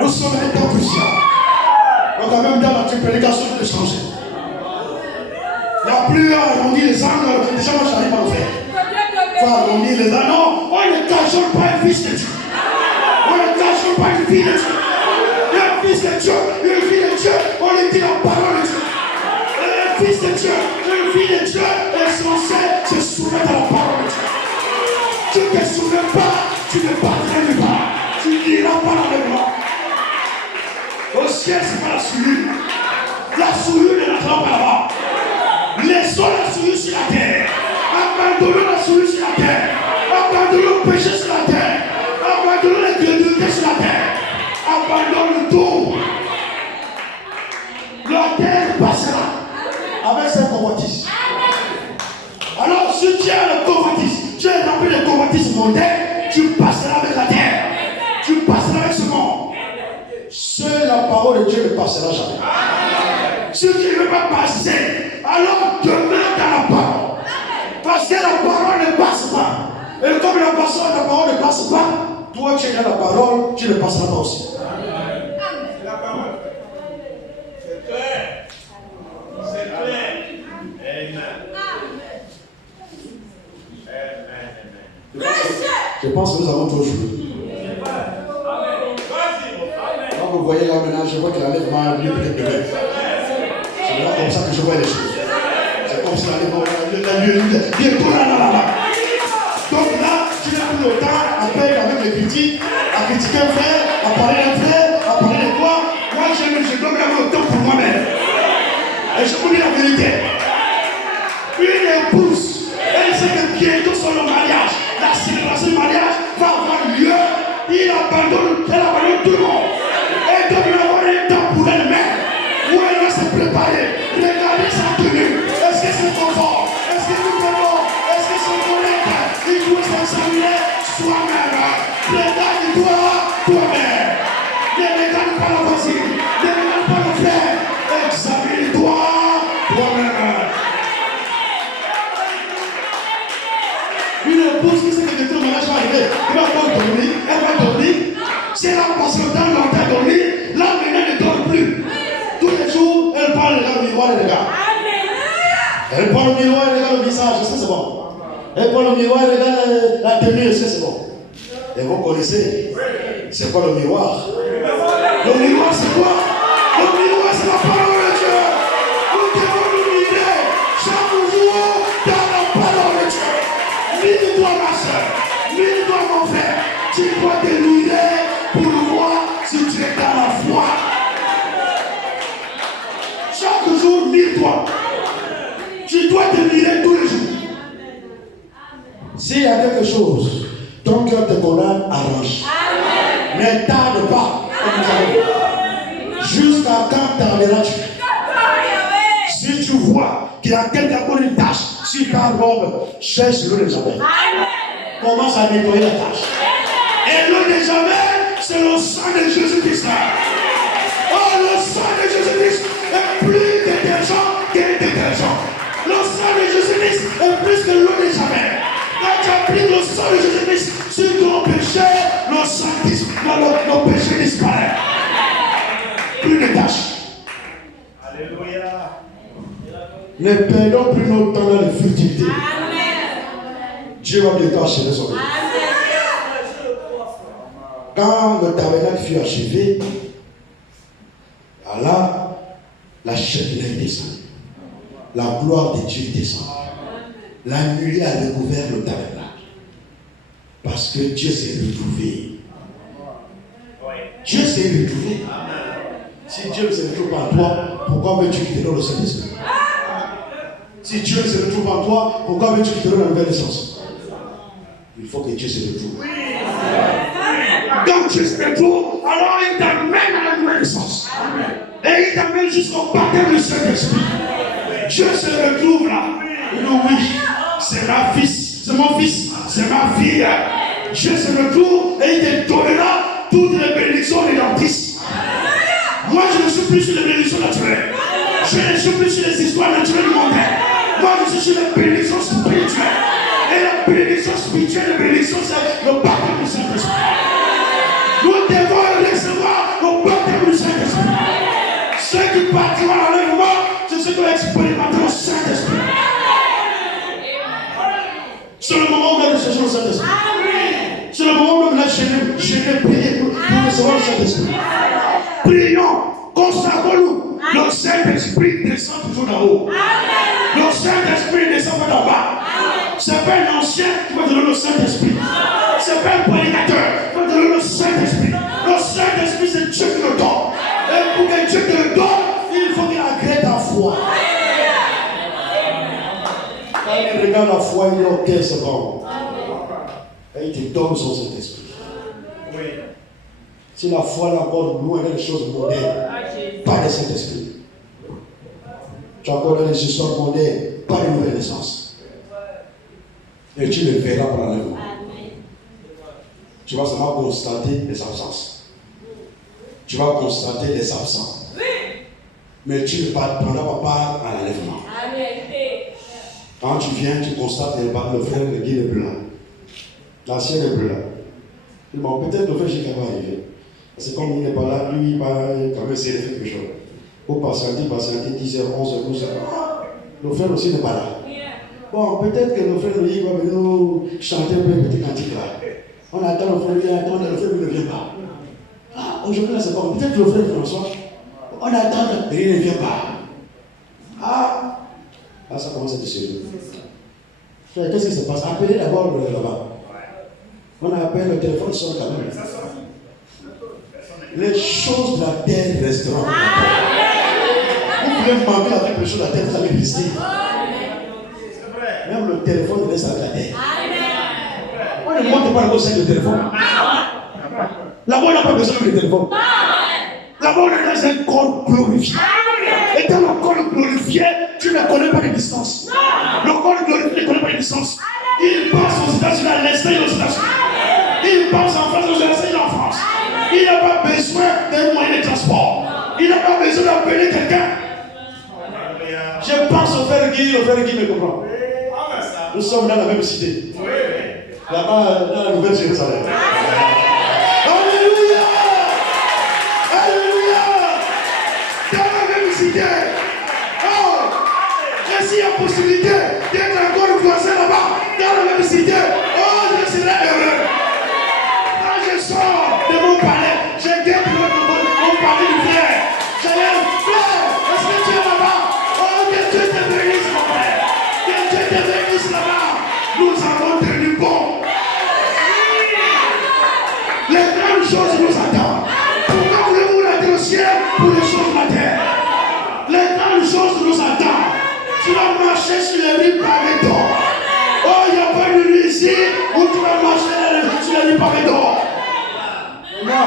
Nous sommes un temps crucial. Donc en même temps, notre prédication peut changer. Il n'y a plus à arrondir les angles. Les gens j'arrive à le faire. Il faut arrondir les angles. Non, on ne cache pas un fils de Dieu. On ne cache pas une fille de Dieu. Un fils de Dieu, une fille de Dieu, on lui dit la parole de Dieu. Un fils de Dieu, une fille de Dieu est censé se soumettre à la parole de Dieu. Tu ne te soumets pas, tu ne partiras nulle part. Tu n'iras pas dans les blancs. Au ciel, ce n'est pas la souillure. La souillure ne rentrera pas là-bas. Laissons la souillure sur la terre. Abandonnons la souillure sur la terre. Abandonnons le péché sur la terre. Abandonnons les crédulités sur la terre. Abandonne tout. La terre passera avec ses convoitises. Alors, si tu as le convoitise, tu es rempli de convoitises mondaines, tu passeras avec la terre. Tu passeras avec ce monde. Seule la parole de Dieu ne passera jamais. Si tu ne veux pas passer, alors demeure dans la parole. Parce que la parole ne passe pas. Et comme la parole ne passe pas, toi tu es dans la parole, tu ne passeras pas aussi. C'est la parole. C'est clair. C'est clair. Amen. Je pense que nous avons toujours joué. Quand vous voyez là maintenant, je vois que la lèvre m'a mieux peut-être de même. C'est là comme ça que je vois les choses. C'est comme ça la lèvre bientôt là. Donc là, tu n'as plus le temps à faire avec les critiques, à critiquer un frère, à parler d'un frère, à parler de toi. Moi, je dois avoir le temps pour moi-même. Et je vous dis la vérité. Une épouse, elle sait que bientôt sur le mariage, la célébration du mariage va avoir lieu. Elle abandonne tout le monde. Elle doit avoir un temps pour elle-même où elle va se préparer. Regardez sa tenue. Est-ce que c'est confort? Est-ce que c'est bon? Est-ce que c'est correct? Il faut s'examiner soi-même. Regarde-toi toi-même. Ne regarde pas la voisine. Ne regarde pas le frère. Examine-toi toi-même. Une épouse qui sait que bientôt le mariage va arriver, elle va pas dormir, elle va dormir. Si elle a passé le temps longtemps à dormir, là maintenant elle ne dort plus. Tous les jours, elle parle de la miroir et regarde. Elle prend le miroir et regarde le visage, ça c'est bon. Elle prend le miroir et regarde la tenue, ça c'est bon. Et vous connaissez, c'est quoi le miroir? Le miroir c'est quoi? Le miroir c'est la parole de Dieu. Nous devons nous mirer chaque jour dans la parole de Dieu. Mire-toi ma soeur, mire-toi mon frère. Tu dois te mirer pour voir si tu es dans la foi. Chaque jour, mire-toi. Tu dois te mirer tous les jours. S'il y a quelque chose, ton cœur te condamne, arrange. Ne tarde pas. Jusqu'à quand tarderas-tu? Si tu vois qu'il y a quelqu'un qui a une tâche sur ta robe, cherche-le de jamais. Commence à nettoyer la tâche. Et l'eau de jamais, c'est le sang de Jésus-Christ. Oh, le sang de Jésus-Christ est plus détergent que détergent. Le sang de Jésus-Christ est plus que l'eau de jamais. Quand tu appliques le sang de Jésus-Christ sur ton péché, le sang le péché disparaît. Plus de tâches. Alléluia. Ne perdons plus notre temps dans les futilités. Dieu va bientôt achever son œuvre. Quand le tabernacle fut achevé, là, la Shekinah descend. La gloire de Dieu descend. La nuée a recouvert le tabernacle. Parce que Dieu s'est retrouvé. Dieu s'est retrouvé. Si Dieu ne se retrouve pas en toi, pourquoi veux-tu qu'il te donne le Saint-Esprit? Si Dieu ne se retrouve pas en toi, pourquoi veux-tu qu'il te donne la nouvelle naissance? Il faut que Dieu se retrouve. Quand Dieu se retrouve, alors il t'amène à la nouvelle naissance. Et il t'amène jusqu'au baptême du Saint-Esprit. Dieu se retrouve là. Il dit oui, c'est ma fils, c'est mon fils, c'est ma fille. Dieu se retrouve et il te donnera toutes les bénédictions rédemptrices. Moi je ne suis plus sur les bénédictions naturelles. Je ne suis plus sur les histoires naturelles du monde. Moi je suis sur les bénédictions spirituelles. Et la bénédiction spirituelle, la bénédiction, c'est le baptême du Saint-Esprit. Nous devons recevoir le baptême du Saint-Esprit. Ceux qui partiront à l'enlèvement, c'est ceux qui ont expérimenté le Saint-Esprit. C'est le moment où on va chercher le Saint-Esprit. C'est le moment où on a gêné, prier pour recevoir le Saint-Esprit. Prions, consacrons-nous. Le Saint-Esprit descend toujours d'en haut. Le Saint-Esprit descend pas d'en bas. Ce n'est pas un ancien qui va donner le Saint-Esprit. Ce n'est pas un prédicateur qui va donner le Saint-Esprit. Le Saint-Esprit, c'est Dieu qui le donne. Et pour que Dieu te le donne, il faut qu'il agrée ta foi. Quand il regarde la foi, il dit ok, c'est bon. Et il te donne son Saint-Esprit. Si la foi là encore loin des choses modernes, pas de Saint-Esprit. Tu as encore des histoires modernes, pas de nouvelle naissance. Et tu le verras par l'enlèvement. Tu vas seulement constater les absences. Tu vas constater les absents. Mais tu ne prendras pas part à l'enlèvement. Quand tu viens, tu constates le frère de Guy est blanc. L'ancien est blanc. Bon, peut-être le frère Jésus va arriver. Parce que comme il n'est pas là, lui, il va quand même essayer de faire quelque chose. Pour patienter, 10h, 11h, 12h. Le frère aussi n'est pas là. Bon, peut-être que le frère Loïc va venir nous chanter un peu un petit cantique là. On attend le frère, le frère ne vient pas. Ah, aujourd'hui là c'est bon. Peut-être que le frère François, on attend, il ne vient pas. Ah, là ça commence à être sérieux. Frère, qu'est-ce qui se passe? Appelez d'abord là-bas. On appelle le téléphone sonne quand même. Les choses de la terre resteront. Vous pouvez demander avec les choses de la terre, vous allez résister. Même le téléphone laisse à la terre. On ne monte pas le conseil de téléphone. Là-bas, on n'a pas besoin de téléphone. Là-bas, on est dans un corps glorifié. Et dans le corps glorifié, tu ne connais pas les distances. Le corps glorifié ne connaît pas les distances. Il passe aux États-Unis, à l'Espagne, aux États-Unis. Il passe en France, aux États-Unis, en France. Il n'a pas besoin d'un moyen de transport. Il n'a pas besoin d'appeler quelqu'un. Je pense au frère Guy, le frère Guy me comprend. Nous sommes dans la même cité. Là-bas, dans la Nouvelle-Jérusalem. Alléluia! Alléluia! Dans la même cité. publicité, oh, je serai heureux. Quand je sors de mon palais, je guette mon palais du frère. Je dis, frère, est-ce que tu es là-bas? Oh, que Dieu te bénisse, mon frère. Que Dieu te bénisse là-bas. Nous avons tenu bon. Les grandes choses nous attendent. Pourquoi voulez-vous aller au ciel pour les choses de la terre? Les grandes choses nous attendent. Tu vas marcher sur les rues pavées d'or. Oh, il n'y a pas de nuit ici où tu vas marcher sur les rues pavées d'or. Non.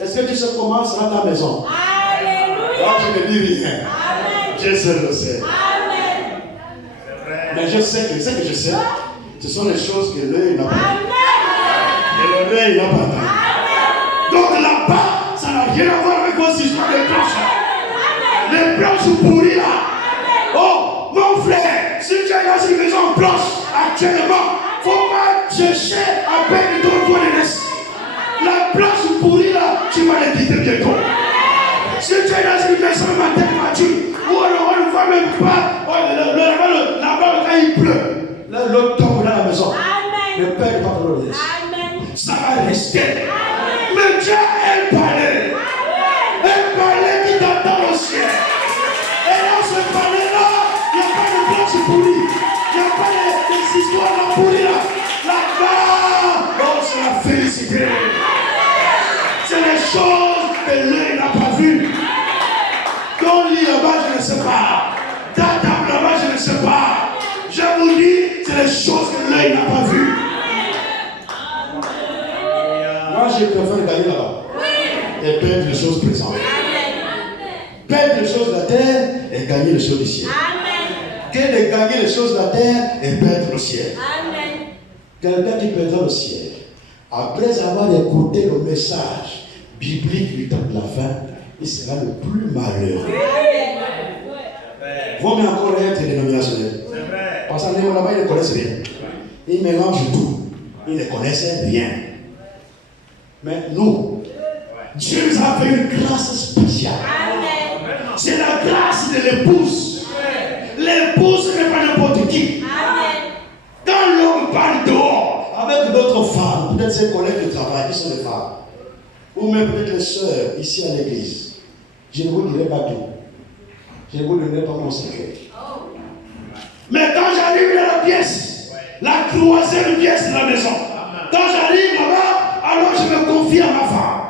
Est-ce que tu sais comment sera ta maison? Moi, je ne dis rien. Dieu seul le sait. Mais je sais que ce que je sais, ce sont les choses que l'œil n'a pas vues. Et l'oreille n'a pas entendu. Donc là-bas, ça n'a rien à voir avec vos histoires de planches. Les planches pourries là. Oh, mon frère, si tu es dans une maison en planche actuellement, il ne faut pas chercher à peine ton toit de laisse. La planche pourrie là, tu vas les quitter bientôt. Si tu es dans une maison mature, où on ne voit même pas, là-bas quand il pleut, l'eau tombe dans la maison. Le Père n'est pas de laisse. Ça va rester. Mais Dieu est un palais. Un palais qui t'attend au ciel. Et dans ce palais-là, il n'y a pas de planche pourrie. Il n'y a pas des histoires pourries là. Là-bas, oh, c'est la félicité. C'est les choses que l'œil n'a pas vues. Ton lit là-bas, je ne sais pas. Ta table là-bas, je ne sais pas. Je vous dis, c'est les choses que l'œil n'a pas vues. Moi, je préfère gagner là-bas. Et perdre les choses présentes. Perdre les choses de la terre et gagner les choses du ciel. Que de gagner les choses de la terre et perdre le ciel. Quelqu'un qui perdra le ciel, après avoir écouté le message biblique du temps de la fin, il sera le plus malheureux. Vaut mieux encore être dénominationnel. Parce qu'en niveau là-bas, ils ne connaissent rien. Ils mélangent tout. Ils ne connaissent rien. Mais nous, Dieu nous a fait une grâce spéciale. C'est la grâce de l'épouse. L'épouse n'est pas n'importe qui. Quand l'homme parle dehors avec d'autres femmes, peut-être ses collègues de travail qui sont des femmes, ou même peut-être les sœurs ici à l'église, je ne vous dirai pas tout. Je ne vous donnerai pas mon secret. Mais quand j'arrive dans la pièce, la troisième pièce de la maison, quand j'arrive là-bas, alors je me confie à ma femme.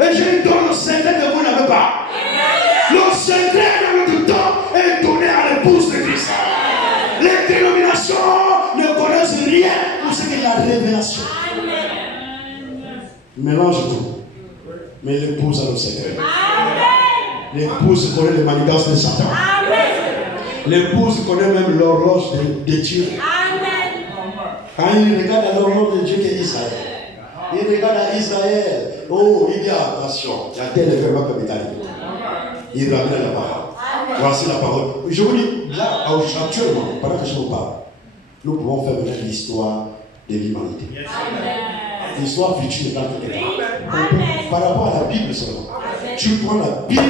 Et je lui donne le secret que vous n'avez pas. Le secret de notre temps est donné à l'épouse de Christ. Les dénominations ne connaissent rien pour ce qu'est la révélation. Mélange tout. Mais l'épouse a le secret. L'épouse connaît les manigances de Satan. L'épouse connaît même l'horloge de Dieu. Quand il regarde à l'horloge de Dieu qui est Israël, il regarde à Israël. Oh, il y a attention. La terre est vraiment comme Italie. Il ramène la parole. Voici la parole. Je vous dis, là, actuellement, pendant que je vous parle, nous pouvons faire maintenant l'histoire de l'humanité. L'histoire future dans tous les cas. Par rapport à la Bible seulement. Tu prends la Bible,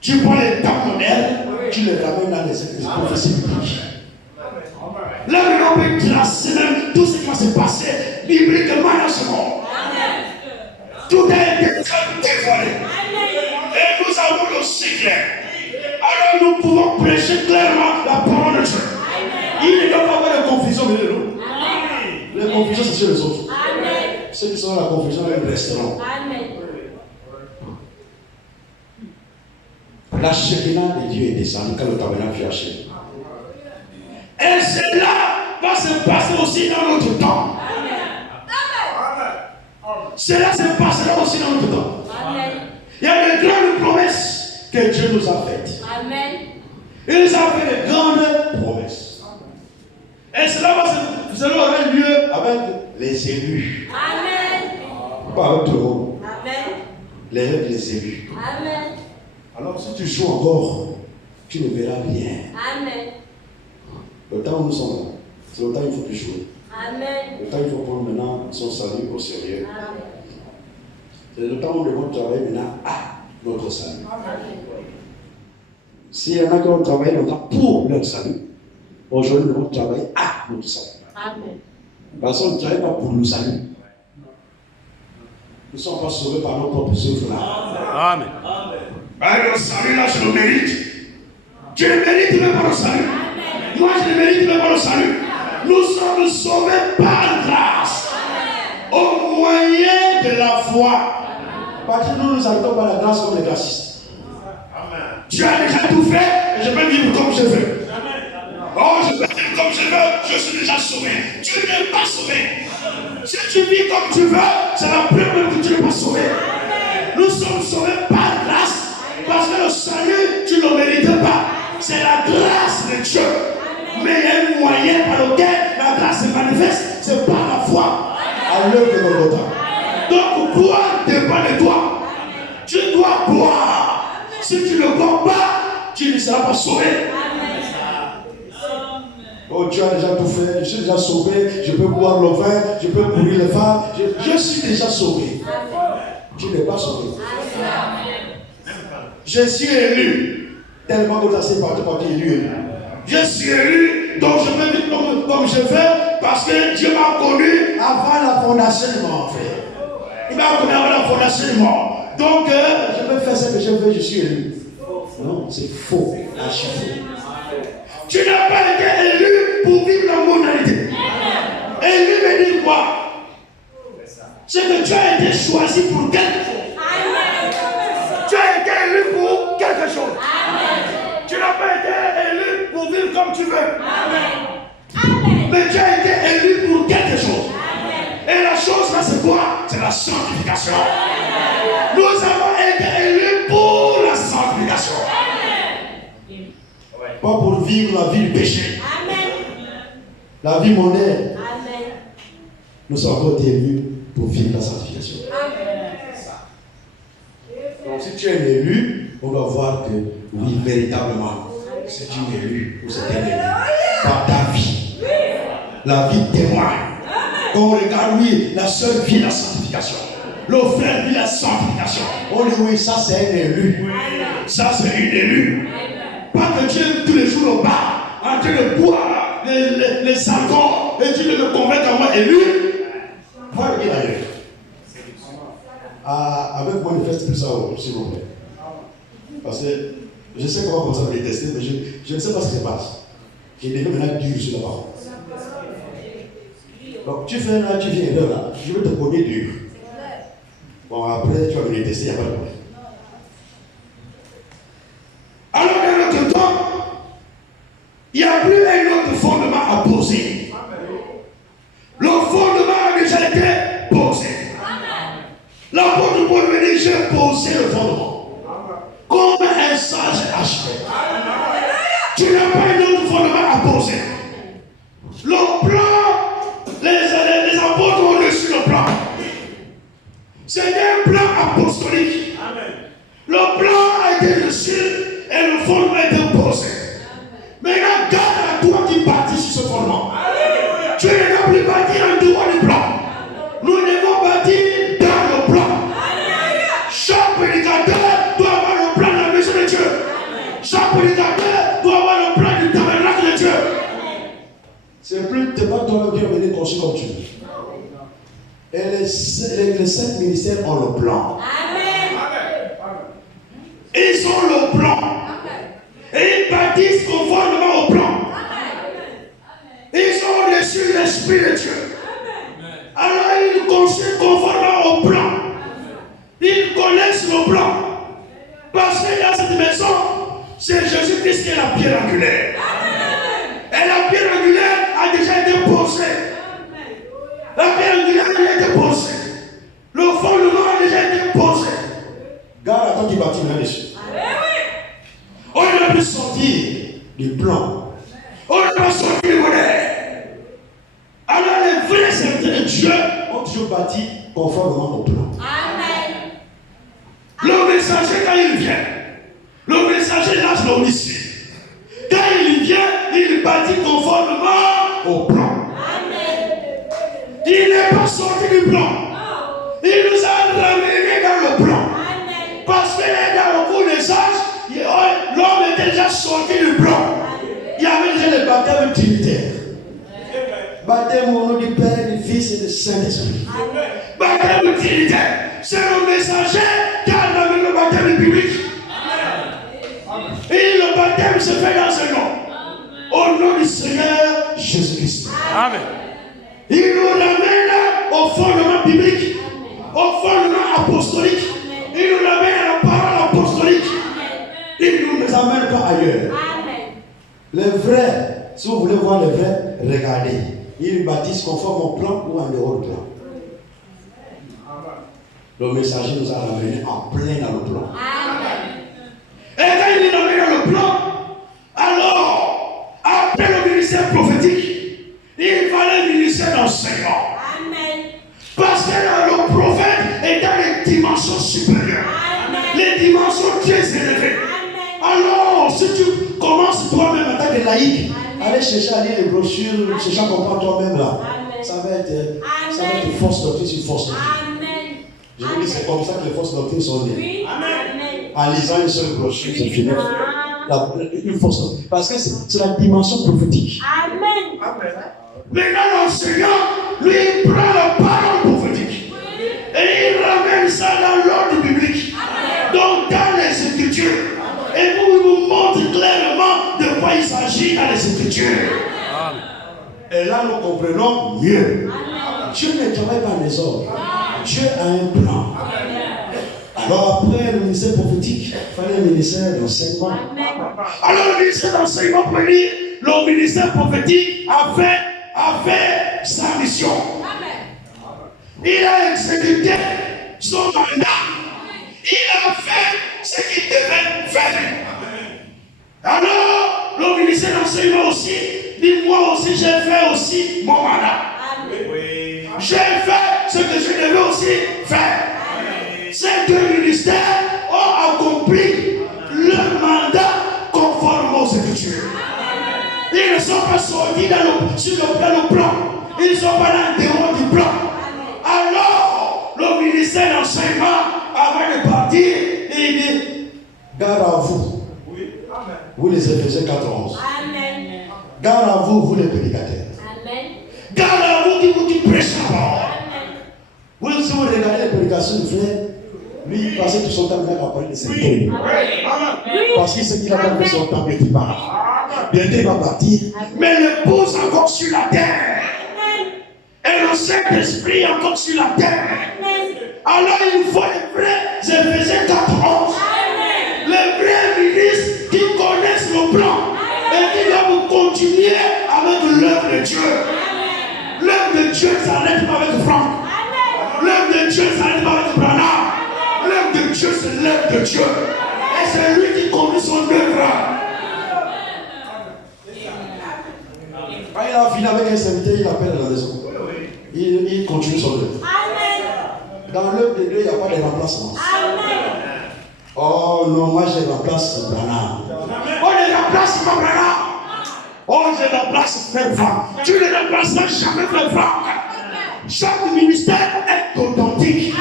tu prends les temps modernes, tu les ramènes dans les prophéties bibliques. Là, on peut tracer même tout ce qui va se passer bibliquement dans ce monde. Tout a été dévoilé. Et nous avons le secret. Alors nous pouvons prêcher clairement la parole de Dieu. Il ne doit pas avoir de confusion de nous. La confusion, c'est sur les autres. Ceux qui sont dans la confusion, ils resteront. La Shekinah de Dieu est descendue quand le tabernacle fut achevé. Et cela va se passer aussi dans notre temps. Cela se passera aussi dans notre temps. Il y a de grandes promesses que Dieu nous a faites. Il nous a fait de grandes promesses. Et cela aura lieu avec les élus. Pas avec tout le monde. Avec les élus. Alors si tu joues encore, tu ne verras rien. Le temps où nous sommes là, c'est le temps où il ne faut plus jouer. Le temps où il faut prendre maintenant son salut au sérieux. C'est le temps où nous devons travailler maintenant à notre salut. S'il y en a qui ont travaillé longtemps pour leur salut, aujourd'hui nous devons travailler à notre salut. Amen. Parce qu'on ne travaille pas pour nous saluer. Nous ne sommes pas sauvés par nos propres œuvres là. Amen. Le salut là, je le mérite. Tu ne mérites même pas le salut. Moi, je ne mérite même pas le salut. Nous sommes sauvés par grâce. Au moyen de la foi. Parce que nous n'arrêtons pas la grâce comme les gracistes. Tu as déjà tout fait et je peux vivre comme je veux. Oh, je peux vivre comme je veux, je suis déjà sauvé. Tu n'es pas sauvé. Si tu vis comme tu veux, c'est la preuve que tu n'es pas sauvé. Nous sommes sauvés par grâce. Parce que le salut, tu ne le mérites pas. C'est la grâce de Dieu. Mais il y a un moyen par lequel la grâce se manifeste. C'est par la foi à l'œuvre de Golgotha. Donc, croire dépend de toi. Tu dois croire. Si tu ne crois pas, tu ne seras pas sauvé. Oh, Dieu a déjà tout fait. Je suis déjà sauvé. Je peux boire le vin. Je peux courir les femmes. Je suis déjà sauvé. Tu n'es pas sauvé. Je suis élu. Tellement que ça s'est parti élu. Je suis élu. Donc je peux vivre comme je veux. Parce que Dieu m'a connu avant la fondation du monde. Il m'a connu avant la fondation du monde. Donc je peux faire ce que je veux. Je suis élu. Non, c'est faux. Tu n'as pas été élu pour vivre la mondialité. Élu veut dire quoi? C'est que tu as été choisi pour quelque chose. Tu as été élu pour quelque chose. Tu n'as pas été élu pour vivre comme tu veux. Mais tu as été élu pour quelque chose. Et la chose là, c'est quoi? C'est la sanctification. Nous avons été élus pour la sanctification. Pas pour vivre la vie du péché. La vie mondaine. Nous avons été élus pour vivre la sanctification. Donc si tu es un élu, on doit voir que oui, véritablement, c'est une élue ou c'est un élu. Par ta vie. La vie témoigne. Quand on regarde, oui, la sœur vit la sanctification. Le frère vit la sanctification. On dit oui, ça c'est un élu. Ça c'est une élue. Pas que Dieu tous les jours au bas, en train de boire les accords et Dieu me convainc à moi élu. Voilà qui est d'ailleurs. Avec moi, ne faites plus ça, s'il vous plaît. Parce que je sais comment comme ça me détester, mais je ne sais pas ce qui se passe. Il devient maintenant dur sur la parole. Donc tu fais là, tu viens là, je vais te connaître dur. Bon, après, tu vas me détester, il n'y a pas de problème. Alors, dans notre temps, il n'y a plus un autre fondement à poser. Le fondement a déjà été posé. L'apôtre Paul me dit, j'ai posé le fondement. Comme un sage achevé. Tu n'as pas un autre fondement à poser. Le plan, les apôtres ont reçu le plan. C'est un plan apostolique. Le plan a été reçu et le fondement a été posé. Maintenant, garde à toi qui bâtis sur ce fondement. Tu ne dois plus bâtir en dehors du plan. Nous devons bâtir dans le plan. Chaque prédicateur doit avoir le plan de la maison de Dieu. Chaque prédicateur doit avoir le plan du tabernacle de Dieu. C'est plus, tu n'es pas toi qui vas venir construire comme tu veux. Et les 5 ministères ont le plan. Ils ont le plan. Et ils bâtissent conformément au plan. Ils ont reçu l'Esprit de Dieu. Alors ils construisent conformément au plan. Ils connaissent le plan. Parce que dans cette maison, c'est Jésus-Christ qui est la pierre angulaire. Et la pierre angulaire a déjà été posée. La pierre angulaire a déjà été posée. Le fondement a déjà été posé. Garde à toi qui bâtit là-dessus. On ne peut sortir du plan. On ne peut sortir du modèle. Alors les vrais serviteurs de Dieu ont toujours bâti conformément au plan. Amen. Le messager, quand il vient, le messager lâche l'omniscience. Quand il vient, il bâtit conformément au plan. Amen. Il n'est pas sorti du plan. Il nous a ramenés dans le plan. Amen. Parce qu'il est dans le cours des âges, l'homme était déjà sorti du plan. Il y avait déjà le baptême trinitaire. Baptême au nom du Père, du Fils et du Saint-Esprit. Baptême trinitaire. C'est le messager qui a amené le baptême public. Et le baptême se fait dans ce nom. Au nom du Seigneur Jésus-Christ. Amen. Il nous ramène au fondement biblique, au fondement apostolique. Il nous ramène à la parole apostolique. Il ne nous amène pas ailleurs. Les vrais, si vous voulez voir les vrais, regardez. Ils baptisent conforme au plan ou en dehors du plan. Le messager nous a ramenés en plein dans le plan. Et quand il est nommé dans le plan, alors, après le ministère prophétique, il fallait le ministère d'enseignement. Parce que le prophète est dans les dimensions supérieures, les dimensions très élevées. Alors, si tu commences toi-même en tant que laïque, allez chercher à lire les brochures, chercher à comprendre toi-même là, ça va être fausse doctrine sur fausse doctrine. Je vous dis, c'est comme ça que les fausses doctrines sont nées. En lisant une seule brochure, c'est fini. Une fausse doctrine. Parce que c'est la dimension prophétique. Maintenant, l'enseignant, lui, il prend la parole prophétique et il ramène ça dans l'ordre biblique, donc dans les Écritures. Et vous nous montre clairement de quoi il s'agit dans les Écritures. Et là, nous comprenons mieux. Dieu ne travaille pas en désordre. Dieu a un plan. Alors après le ministère prophétique, il fallait le ministère d'enseignement. Alors le ministère d'enseignement, le ministère prophétique a fait sa mission. Il a exécuté son mandat. Il a fait ce qu'il devait faire. Alors, le ministère d'enseignement aussi, dit moi aussi j'ai fait aussi mon mandat. J'ai fait ce que je devais aussi faire. Ces deux ministères ont accompli leur mandat conforme aux Écritures. Ils ne sont pas sortis sur le plan. Ils ne sont pas dans le dehors du plan. Alors, le ministère d'enseignement, avant de partir, il dit garde à vous. Vous les Éphésiens 4:11. Garde à vous, vous les prédicateurs. Garde à vous qui prêchez la parole. Vous, si vous regardez les prédications du frère, lui, il passait tout son temps à parler de cette terre. Parce qu'il sait qu'il a pas fait son temps que tu parles. Bientôt il va partir. Mais l'épouse encore sur la terre. Et le Saint-Esprit encore sur la terre. Alors il faut les vrais Éphésiens 4:11. Les vrais ministres qui connaissent le plan et qui doivent continuer avec l'œuvre de Dieu. L'œuvre de Dieu ne s'arrête pas avec Franck. L'œuvre de Dieu ne s'arrête pas avec Branham. L'œuvre de Dieu, c'est l'œuvre de Dieu. Et c'est lui qui conduit son œuvre. Quand il a fini avec un serviteur, il appelle à la maison. Il continue son œuvre. Dans l'œuvre de Dieu, il n'y a pas de remplacement. Oh non, moi je remplace Branham. Oh, je remplace pas Branham. Oh, je remplace Frère Franck. Tu ne remplaceras jamais Frère Franck. Chaque ministère est authentique.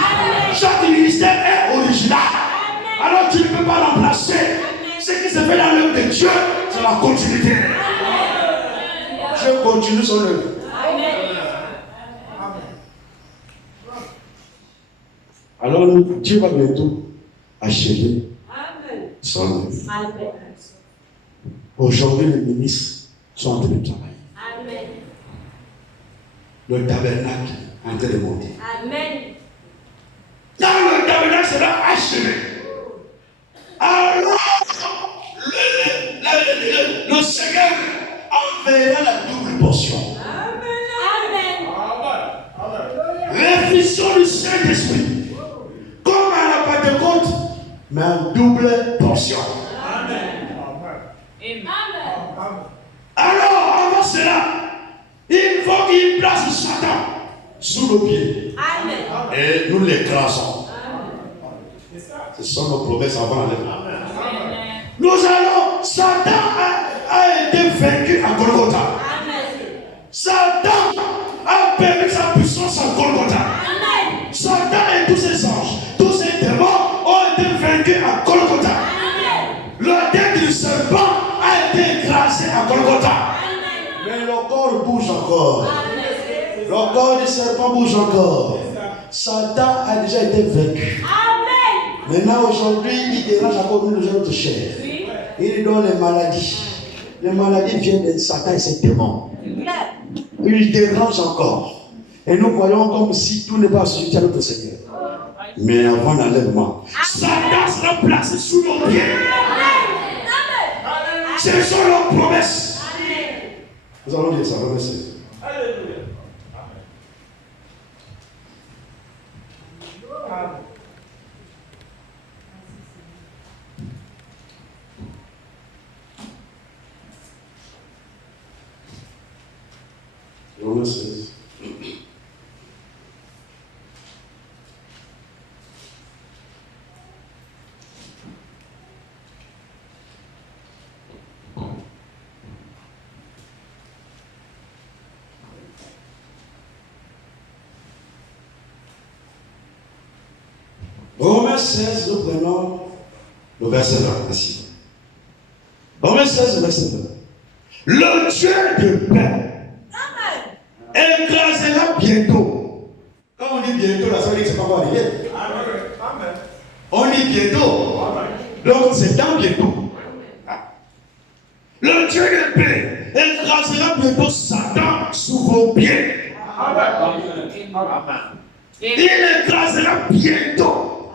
Chaque ministère est original. Alors tu ne peux pas remplacer. Ce qui se fait dans l'œuvre de Dieu, c'est la continuité. Dieu continue son œuvre. Alors Dieu va bientôt achever son œuvre. Aujourd'hui, les ministres sont en train de travailler. Le tabernacle est en train de monter. Quand le tabernacle sera achevé, alors le Seigneur enverra la double portion. L'effusion du Saint-Esprit. Comme à la Pentecôte, mais en double portion. Alors, avant cela, il faut qu'il place Satan sous nos pieds. Et nous l'écrasons. Ce sont nos promesses avant l'enlèvement. Nous allons, Satan a été vaincu à Golgotha. Satan a perdu sa puissance à Golgotha. Satan et tous ses anges, tous ses démons ont été vaincus à Golgotha. La tête du serpent a été écrasée à Golgotha. Mais le corps bouge encore. corps du serpent bouge encore. Satan a déjà été vaincu. Maintenant, aujourd'hui, il dérange encore notre chair. Il donne les maladies. Les maladies viennent de Satan et ses démons. Il dérange encore. Et nous voyons comme si tout n'est pas sujet à notre Seigneur. Mais avant l'enlèvement, Satan sera placé sous nos pieds. Ce sont nos promesses. nous allons dire ça, remercier. Romains 16. Romains 16, nous prenons le verset 20. Merci. Romains 16, le verset 20. Le Dieu de paix écrasera bientôt. Quand on dit bientôt, là, ça veut dire que c'est pas encore arrivé. Amen. On dit bientôt. Donc c'est dans bientôt. Le Dieu de paix écrasera bientôt Satan sous vos pieds. Il écrasera bientôt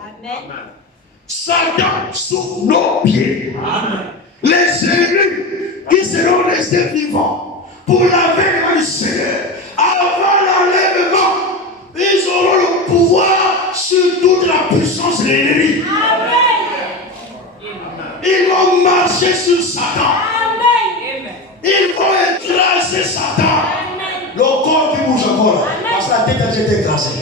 Satan sous nos pieds. Les élus qui seront restés vivants pour l'avènement du Seigneur, avant l'enlèvement, ils auront le pouvoir sur toute la puissance de l'ennemi. Ils vont marcher sur Satan. Ils vont écraser Satan. Le corps qui bouge encore là. Parce que la tête a déjà été écrasée.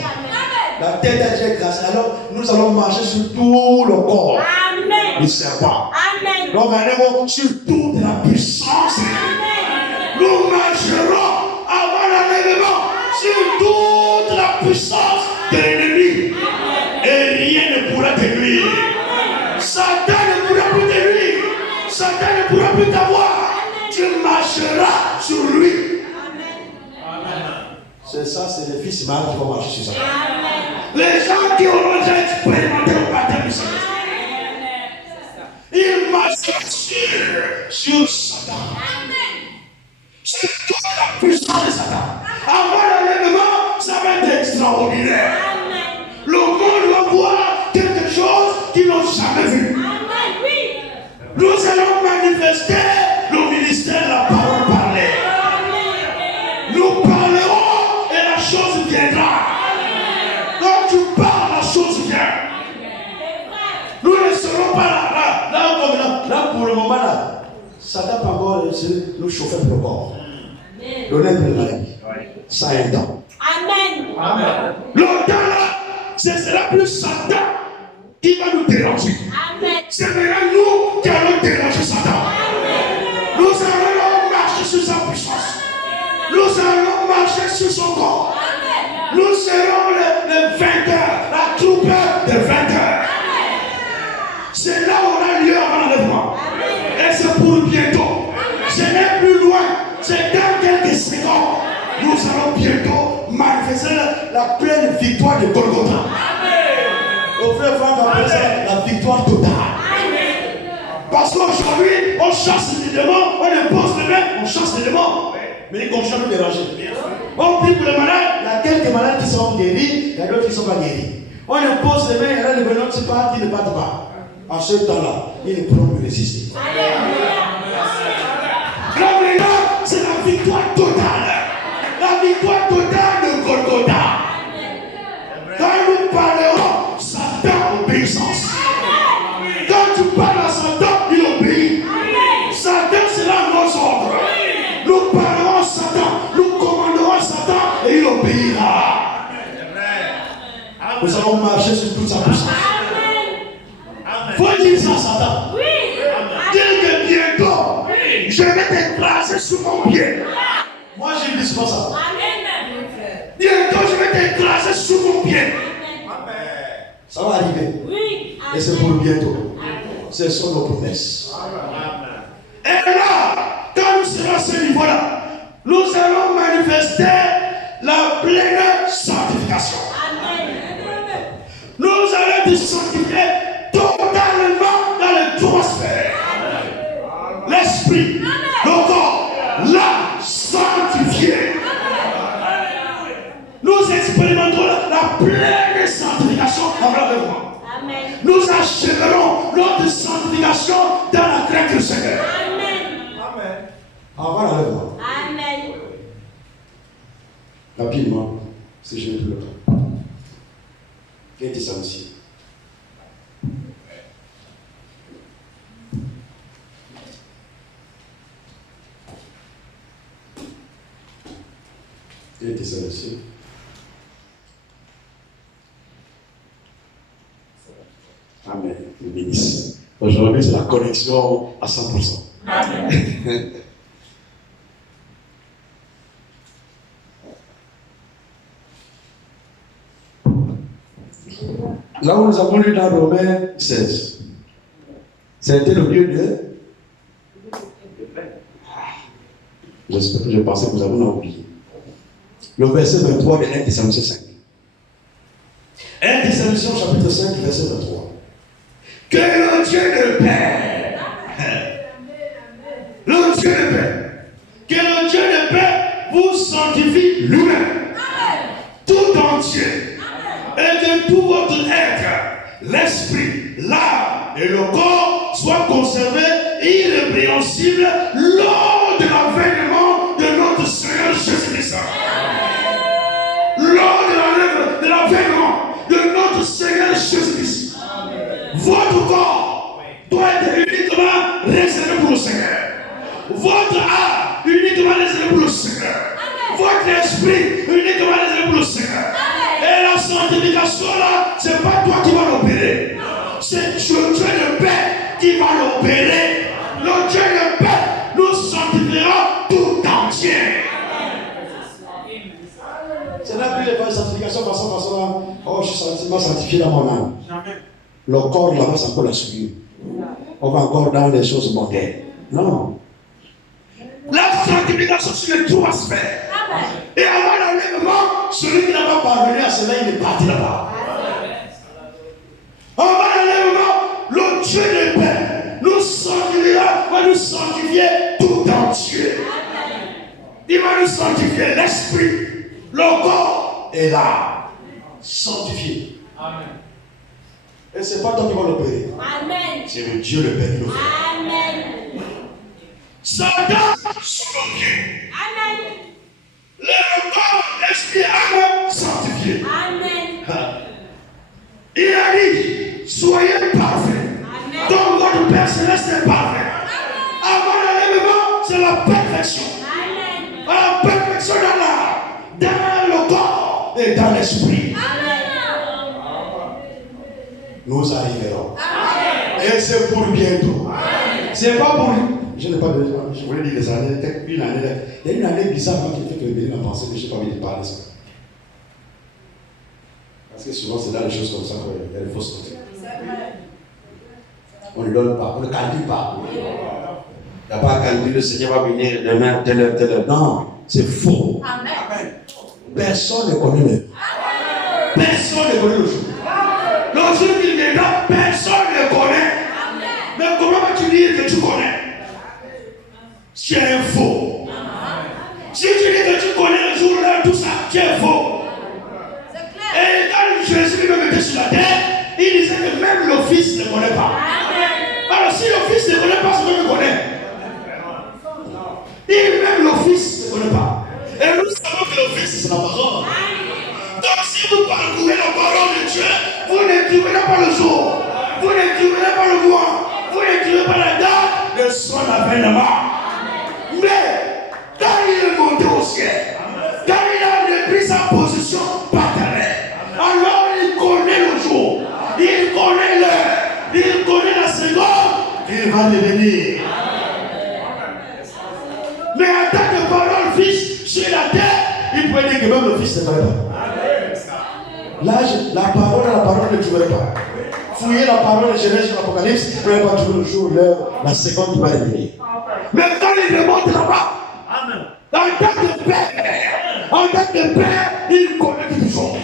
La tête a déjà été écrasée. Alors nous allons marcher sur tout le corps du serpent. Donc allons sur toute la puissance. Nous marcherons avant l'enlèvement sur toute la puissance de l'ennemi. Et rien ne pourra te nuire. Satan ne pourra plus te nuire. Satan ne pourra plus t'avoir. Tu marcheras sur lui. C'est ça, c'est les fils mâles qui vont marcher sur ça. Les gens qui auront déjà expérimenté le baptême du Saint-Esprit, ils marcheront sur Satan. Sur toute la puissance de Satan. Avant l'enlèvement, ça va être extraordinaire. Le monde va voir quelque chose qu'ils n'ont jamais vu. Nous allons manifester le ministère de la parole parlée. Nous parlerons et la chose viendra. Quand tu parles, la chose vient. Nous ne serons pas Là, pour le moment, là, Satan peut encore nous chauffer pour le corps. Donner un peu de maladie. Ça a un temps. Le temps là, ce sera plus Satan qui va nous déranger. C'est maintenant nous qui allons déranger Satan. Nous allons marcher sur sa puissance. Nous allons marcher sur son corps. Nous serons les vainqueurs, la troupe des vainqueurs. C'est là où on a lieu avant l'enlèvement. Et c'est pour bientôt. Ce n'est plus loin. C'est dans quelques secondes. Nous allons bientôt manifester la pleine victoire de Golgotha. Au frère Franck appelle ça la victoire totale. Parce qu'aujourd'hui, on chasse les démons, on impose les mains, on chasse les démons. Mais ils continuent à nous déranger. On prie pour les malades. Il y a quelques malades qui sont guéris, il y a d'autres qui ne sont pas guéris. On impose les mains, il y en a les venants qui partent, qui ne partent pas. En ce temps-là, ils ne pourront plus résister. Là maintenant, c'est la victoire totale. La victoire totale de Golgotha. Quand nous parlerons, Satan obéissance. Quand tu parles à Satan, il obéit. Satan sera nos ordres. Nous parlerons à Satan, nous commanderons à Satan et il obéira. Nous allons marcher sur toute sa puissance. Faut dire ça à Satan. Dire que bientôt, je vais t'écraser sous mon pied. Moi, je dis comme ça. Bientôt, je vais t'écraser sous mon pied. Ça va arriver. Et c'est pour bientôt. Ce sont nos promesses. Et là, quand nous serons à ce niveau-là, nous allons manifester la pleine sanctification. Nous allons te sanctifier totalement dans les trois sphères. L'esprit, le corps, l'âme sanctifiée. Nous expérimenterons la pleine sanctification avant le mois. Nous achèverons notre sanctification dans la crainte du Seigneur. Avant l'enlèvement. Rapidement, si je n'ai plus le temps. Qu'est-ce que ça aussi? Qu'est-ce que ça aussi? Amen. Nous bénisse. Aujourd'hui, c'est la connexion à 100%. Amen. Là où nous avons lu dans Romains 16, c'était le lieu de. J'espère que je pensais que vous avez oublié. Le verset 23 de 1 Thessaloniciens 5. 1 Thessaloniciens chapitre 5, verset 23. Que le Dieu de paix, le Dieu de paix, que le Dieu de paix vous sanctifie lui-même, tout entier, et que tout votre être, l'esprit, l'âme et le corps soient conservés irrépréhensibles lors de l'avènement de notre Seigneur Jésus-Christ. Lors de l'avènement de notre Seigneur Jésus-Christ. Votre corps doit être uniquement réservé pour le Seigneur. Votre âme uniquement réservé pour le Seigneur. Votre esprit uniquement réservé pour le Seigneur. Et la sanctification là, ce n'est pas toi qui vas l'opérer. C'est Dieu de paix qui va l'opérer. Le Dieu de paix nous sanctifiera tout entier. C'est là que les sanctifications façon, oh, je suis sanctifié dans mon âme. Le corps là-bas, c'est encore la souillure. On va encore dans les choses mondaines. Non. La sanctification sur les trois sphères. Et avant l'enlèvement, celui qui n'a pas parvenu à cela, il est parti là-bas. Avant l'enlèvement, le Dieu de paix nous sanctifiera, va nous sanctifier tout entier. Il va nous sanctifier l'esprit, le corps et l'âme. Sanctifié. Amen. Et ce n'est pas toi qui vas l'opérer. C'est le Dieu de paix qui le fait. Amen. Satan sous nos pieds. Amen. Le corps, l'esprit, âme sanctifié. Amen. Il a dit, soyez parfaits. Donc votre Père Céleste est parfait. Avant l'enlèvement, c'est la perfection. Amen. La perfection dans le corps et dans l'esprit. Nous arriverons. Amen. Et c'est pour bientôt. C'est pas pour lui. Je n'ai pas de. Je voulais dire des années, peut-être une année. Il y a une année bizarre qui fait que je viens à penser que je n'ai pas envie de parler de ça. Parce que souvent c'est dans les choses comme ça qu'il y a des fausses notes. On ne donne pas, on ne calcule pas. Il n'y a pas à calculer, le Seigneur va venir demain, telle heure. Non, c'est faux. Amen. Personne ne connaît l'heure. Personne ne connaît le jour. Le jour qu'il viendra, personne ne connaît. Amen. Mais comment vas-tu dire que tu connais? C'est un faux. Si tu dis que tu connais le jour, là, tout ça, tu es faux. Et quand Jésus lui-même était sur la terre, il disait que même le Fils ne connaît pas. Alors si le Fils ne connaît pas, c'est toi qui connais. Et même le Fils ne connaît pas. Et nous savons que le Fils, c'est la parole. Donc si vous parcourez la parole de Dieu, vous n'écrivez pas le jour, vous n'écrivez pas le mois, vous n'écrivez pas la date de son avènement. Mais quand il est monté au ciel, quand il a repris sa position paternelle, alors il connaît le jour, il connaît l'heure, il connaît la seconde, il va devenir. Mais en tant que parole fils sur la terre, il pouvait dire que même le fils ne connaît pas. Là, la parole ne trouverait pas. Fouiller la parole de Genèse sur l'Apocalypse, il ne pouvait pas trouver le jour, l'heure, la seconde qui va devenir. Mais quand il remonte là-bas, en tant que père, en En tant que père, il connaît toutes choses.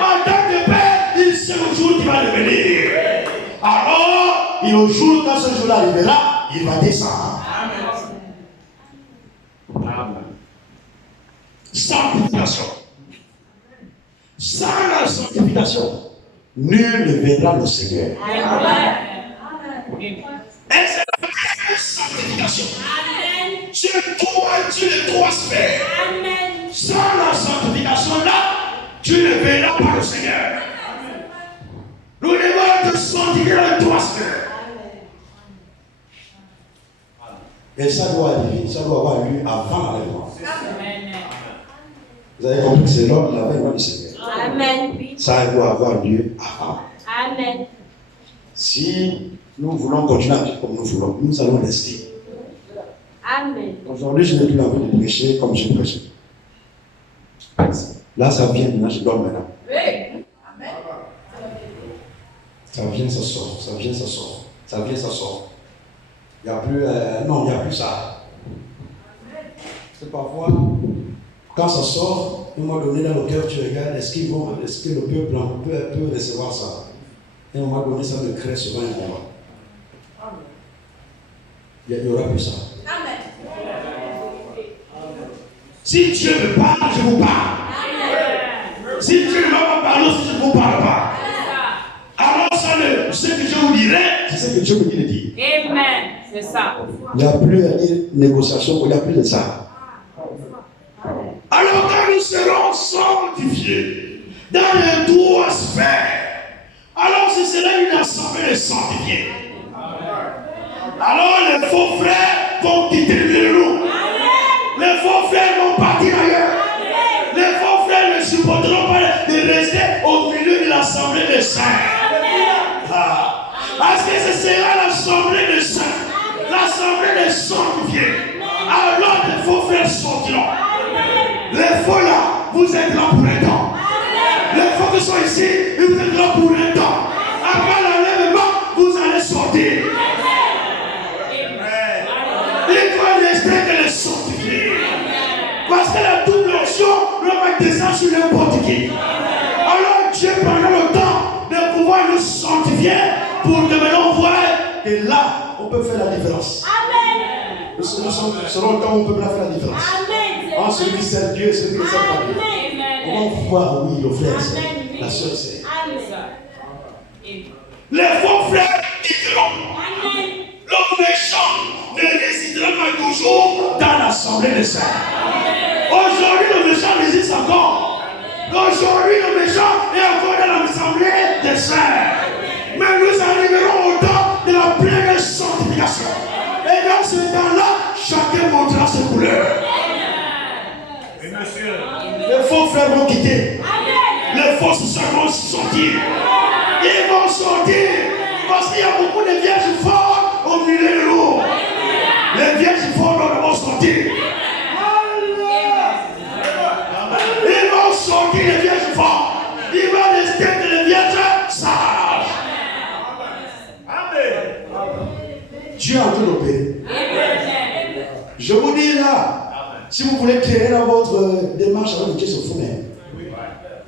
En tant que père, il sait le jour qui va revenir. Alors, le jour quand ce jour arrivera, il va descendre. Amen. Sanctification. Sans la sanctification, nul ne verra le Seigneur. Et c'est la sanctification. Sur les trois sphères. Sans la sanctification là, tu ne verras pas le Seigneur. Nous devons te sanctifier dans les trois sphères. Et ça doit arriver, ça doit avoir lieu avant l'enlèvement. Vous avez compris que c'est l'avènement du Seigneur. Amen. Ça doit avoir lieu avant. Amen. Si nous voulons continuer à vivre comme nous voulons, nous allons rester. Amen. Aujourd'hui, je n'ai plus envie de prêcher comme je prêchais. Là, ça vient maintenant, je dors maintenant. Oui. Ça vient, ça sort. Ça vient, ça sort. Ça vient, ça sort. Il n'y a plus. Non, il n'y a plus ça. C'est parfois, quand ça sort, à un moment donné, dans le cœur, tu regardes, est-ce que le peuple peut recevoir ça? Et à un moment donné, ça me crée souvent un moment. Il n'y aura plus ça. Amen. Si Dieu me parle, je vous parle. Si Dieu ne m'a pas parlé, je ne vous parle pas. Alors, ce que je vous dirai, c'est ce que Dieu me dit de dire. Amen. C'est ça. Il n'y a plus à dire négociation, il n'y a plus de ça. Alors, quand nous serons sanctifiés dans les trois sphères, alors ce sera une assemblée de sanctifiés. Alors, les faux frères vont quitter nous. Les faux frères vont partir ailleurs. Les faux frères ne supporteront pas de rester au milieu de l'assemblée des saints. Parce que ce sera l'assemblée des saints, l'assemblée des sanctifiés. Alors les faux frères sortiront. Les faux là, vous êtes là pour un temps. Les faux qui sont ici, vous êtes là pour un temps. Après l'enlèvement, vous allez sortir. Il faut rester que les sanctifiés. Parce que la double onction ne va descendre sur n'importe qui. Alors Dieu prendra le temps de pouvoir nous sanctifier pour que maintenant on voit Et là, on peut faire la différence. Nous serons le temps où on peut faire la différence. En celui qui sert Dieu et celui qui ne sert pas Dieu. On va voir, oui, le frère, c'est la soeur, c'est. les faux frères quitteront. L'homme méchant ne résidera pas toujours dans l'assemblée des saints. Aujourd'hui, le méchant résiste encore. Aujourd'hui, le méchant est encore dans l'assemblée des saints. Mais nous arriverons au temps de la pleine sanctification. Et dans ce temps-là, chacun montrera ses couleurs. Les faux frères vont quitter. Les faux sœurs vont sortir. Ils vont sortir. Parce qu'il y a beaucoup de vierges fortes au milieu de nous. Les vierges fortes vont sortir. Ils vont sortir les vierges fortes. Il va rester que les vierges sages. Dieu est en train d'opérer. Je vous dis là, si vous voulez créer dans votre démarche avec Dieu sur vous-même,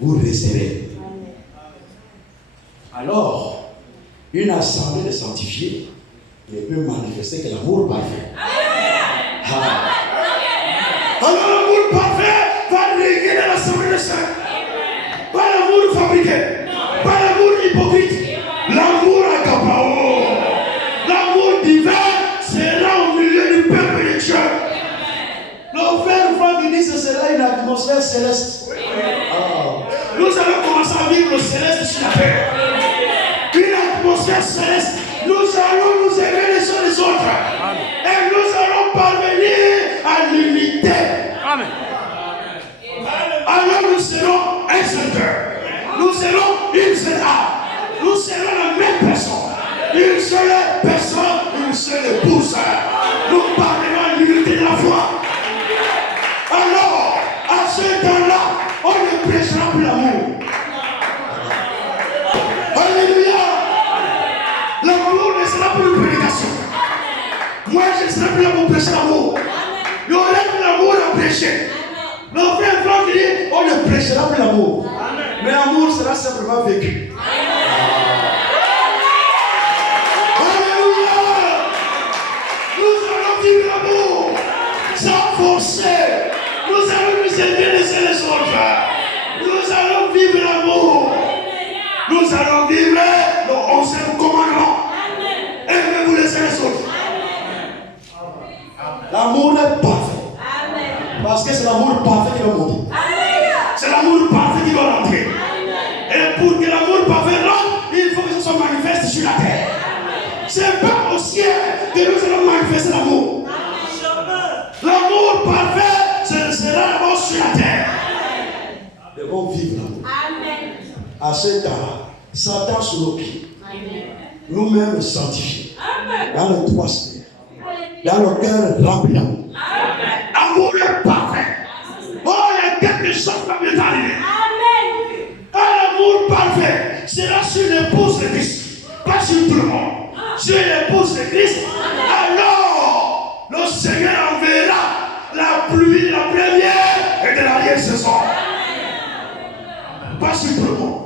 vous resterez. Alors, une assemblée de sanctifiés ne peut manifester que l'amour parfait. Alors l'amour parfait va régner dans l'assemblée des saints. Pas l'amour fabriqué, pas l'amour hypocrite, l'amour accaparant. L'amour divin sera au milieu du peuple de Dieu. Le frère Franck dit que ce sera une atmosphère céleste. Nous allons commencer à vivre le céleste sur la terre. Une atmosphère céleste. Nous allons nous aimer les uns les autres. Et nous allons parvenir à l'unité. Amen. Alors nous serons un seul cœur. Nous serons une seule âme. Nous serons la même personne. Une seule personne, une seule épouse. Nous parlerons de l'unité de la foi. Alors, à ce temps-là, on ne prêchera plus l'amour. Alléluia. L'amour ne sera plus une prédication. Moi, je ne serai plus là pour prêcher l'amour. Il y aura de l'amour à prêcher. Nos frères qui disent, on ne prêchera plus l'amour. Mais l'amour sera simplement vécu. Alléluia. Nous allons vivre l'amour sans forcer. Nous allons nous aimer les uns les autres. Nous allons vivre l'amour. Nous allons vivre le 11e commandement. Aimez-vous les uns les autres. L'amour est parfait. Parce que c'est l'amour parfait qui va monter. C'est l'amour parfait qui va rentrer. Et pour que l'amour parfait rentre, il faut que ça soit manifeste sur la terre. C'est pas au ciel que nous allons manifester l'amour. L'amour parfait, ce sera d'abord sur la terre. Nous devons vivre l'amour. À ce temps-là, Satan sur nos pieds. Nous-mêmes sanctifiés. Dans les 3 semaines. Dans le cœur rempli d'amour. L'amour est parfait. Oh, il y a quelque chose qui va bien arriver. Un amour parfait sera sur l'épouse de Christ, pas sur tout le monde. Sur l'épouse de Christ, alors le Seigneur enverra la pluie de la première et de l'arrière-saison. Pas sur tout le monde.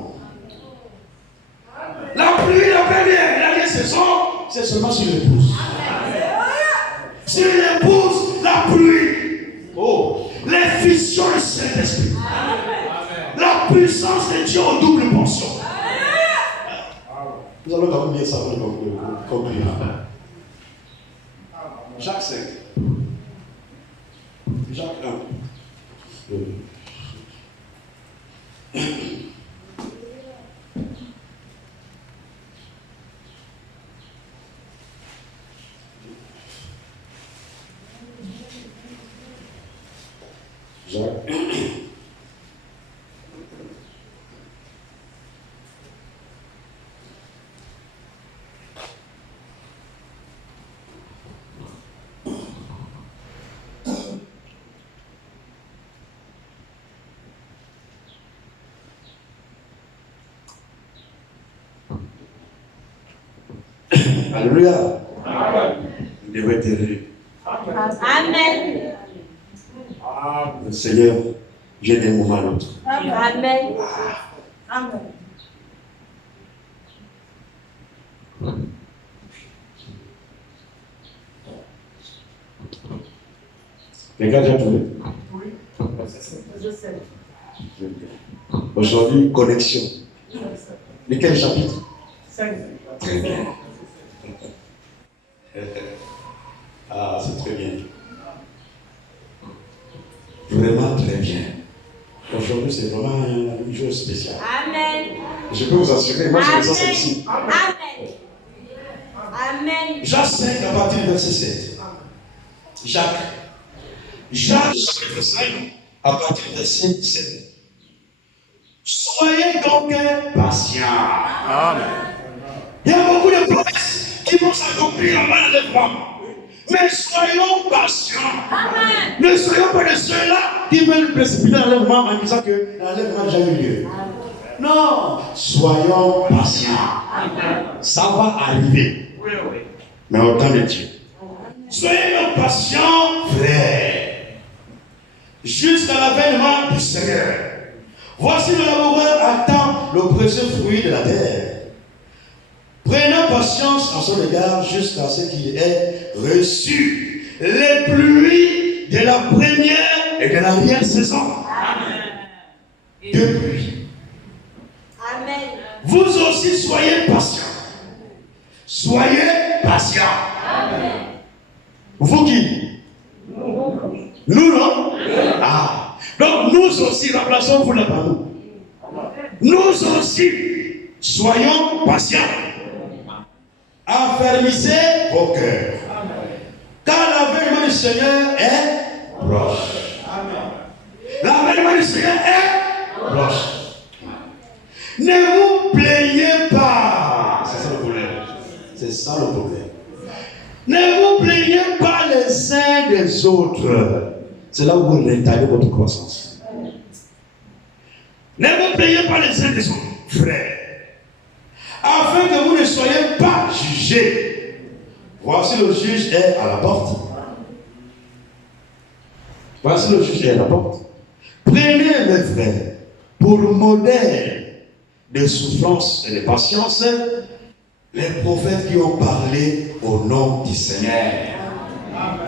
La pluie de la première et de l'arrière-saison, c'est seulement sur l'épouse. Sur l'épouse, la pluie. Oh, l'effusion du Saint-Esprit. La puissance de Dieu en double portion. Nous allons quand même lire ça pour conclure. Jacques 5. Jacques 1. Jacques. Alléluia. Vous devez être heureux. Amen. Le Seigneur vient d'un moment à l'autre. Amen. Amen. Quelqu'un a déjà trouvé? Oui. Je sais. Aujourd'hui, connexion. De quel chapitre? 5. Très bien. Ah, c'est très bien. Vraiment très bien. Aujourd'hui, c'est vraiment une chose spéciale. Amen. Je peux vous assurer, moi je me sens ici. Amen. Amen. Jacques 5 à partir du verset 7. Jacques chapitre 5 à partir du verset 7. Soyez donc patients. Amen. Il y a beaucoup de promesses qui vont s'accomplir en l'enlèvement. Mais soyons patients. Amen. Ne soyons pas de ceux-là qui veulent précipiter l'enlèvement en disant que l'enlèvement a déjà eu lieu. Non, soyons patients. Ça va arriver. Oui, oui. Mais au temps de Dieu. Soyez donc patients, frères, jusqu'à l'avènement du Seigneur. Voici le laboureur attend le précieux fruit de la terre. Prenons patience en son égard jusqu'à ce qu'il ait reçu les pluies de la première et de l'arrière-saison. Deux pluies. Amen. Vous aussi soyez patients. Soyez patients. Amen. Vous qui? Nous, non? Ah. Donc nous aussi, remplaçons vous là par nous. Nous aussi, soyons patients. Affermissez vos cœurs. Car l'avènement du Seigneur est proche. L'avènement du Seigneur est proche. Ne vous plaignez pas. C'est ça le problème. C'est ça le problème. Ne vous plaignez pas les uns des autres. C'est là où vous retardez votre croissance. Ne vous plaignez pas les uns des autres, frères, afin que vous ne soyez pas jugés. Voici le juge est à la porte. Voici le juge est à la porte. Prenez, mes frères, pour modèle de souffrance et de patience, les prophètes qui ont parlé au nom du Seigneur.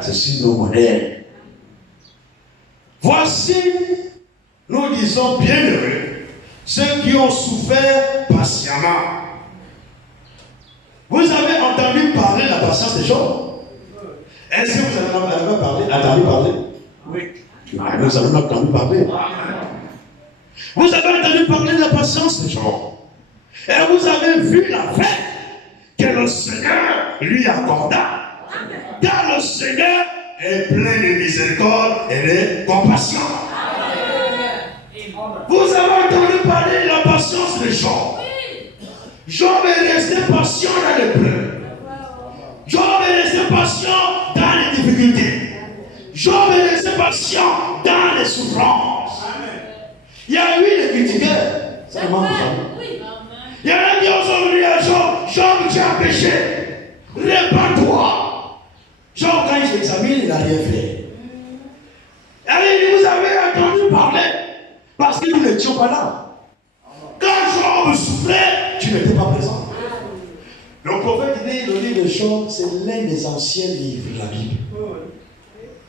Ceci nos modèles. Voici, nous disons bienheureux, ceux qui ont souffert patiemment. Vous avez entendu parler de la patience des gens? Est-ce que vous avez entendu parler? Oui. Ah, nous avons entendu parler. Vous avez entendu parler de la patience des gens. Et vous avez vu la fête que le Seigneur lui accorda. Car le Seigneur est plein de miséricorde et de compassion. Vous avez entendu parler de la patience des gens. Job est resté patient dans les pleurs. Job est resté patient dans les difficultés. Job est resté patient dans les souffrances. Il y a eu des critiqueurs. Ça ne manque pas. Il y en a qui ont aujourd'hui à Job. Job, tu as péché. Répands-toi. Job, quand il s'examine, il n'a rien fait. Et vous avez entendu parler. Parce que nous n'étions pas là. Quand Job souffrait, tu n'étais pas présent. Le prophète dit, le livre de Job, c'est l'un des anciens livres de la Bible.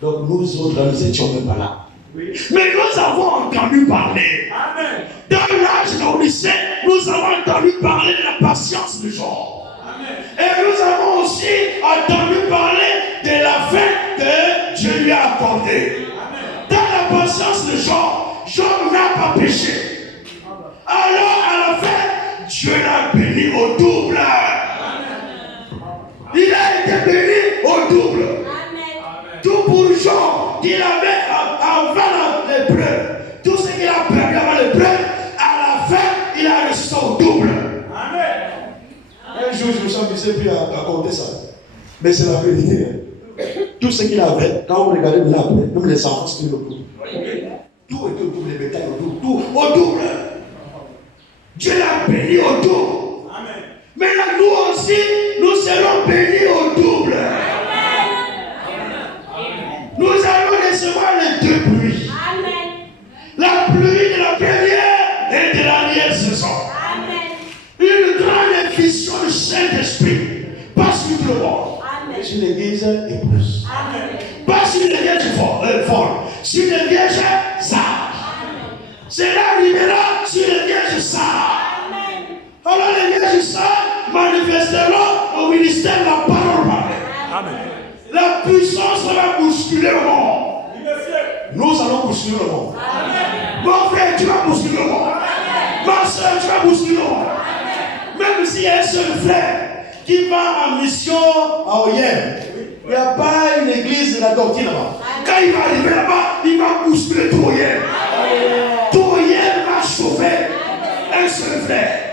Donc nous autres, nous n'étions même pas là. Oui. Mais nous avons entendu parler. Amen. Dans l'âge de l'Odyssée, nous avons entendu parler de la patience de Job. Amen. Et nous avons aussi entendu parler de la fête que Dieu lui a accordée. Amen. Dans la patience de Job, Job n'a pas péché. Alors à la fin, Dieu l'a béni au double. Il a été béni au double. Amen. Tout pour Job qu'il avait avant l'épreuve, tout ce qu'il a perdu avant l'épreuve, à la fin, il a reçu ça au double. Amen. Un jour, je me suis amusé puis à raconter ça. Mais c'est la vérité. Tout ce qu'il avait, quand vous regardez de là après, même les enfants, c'était le double. Tout était au double, les bétails au double, tout au double. Dieu l'a béni au double. Amen. Maintenant, nous aussi, nous serons bénis au double. Amen. Nous allons recevoir les deux pluies. Amen. La pluie de la première et de la dernière saison. Amen. Une grande effusion du Saint-Esprit. Pas sur le monde. Amen. Sur l'église épouse. Amen. Pas sur les vierges folles. Sur les vierges sages. Cela arrivera sur les vierges sages. Alors les vierges sages manifesteront au ministère de la parole parlée. Amen. La puissance va bousculer le monde. Nous allons bousculer le monde. Amen. Mon frère, tu vas bousculer le monde. Amen. Ma soeur, tu vas bousculer le monde. Amen. Même s'il y a un seul frère qui va en mission à Oyem, il n'y a pas une église de la doctrine là-bas. Quand il va arriver là-bas, il va bousculer tout Oyem. Tout Oyem va chauffer un seul frère.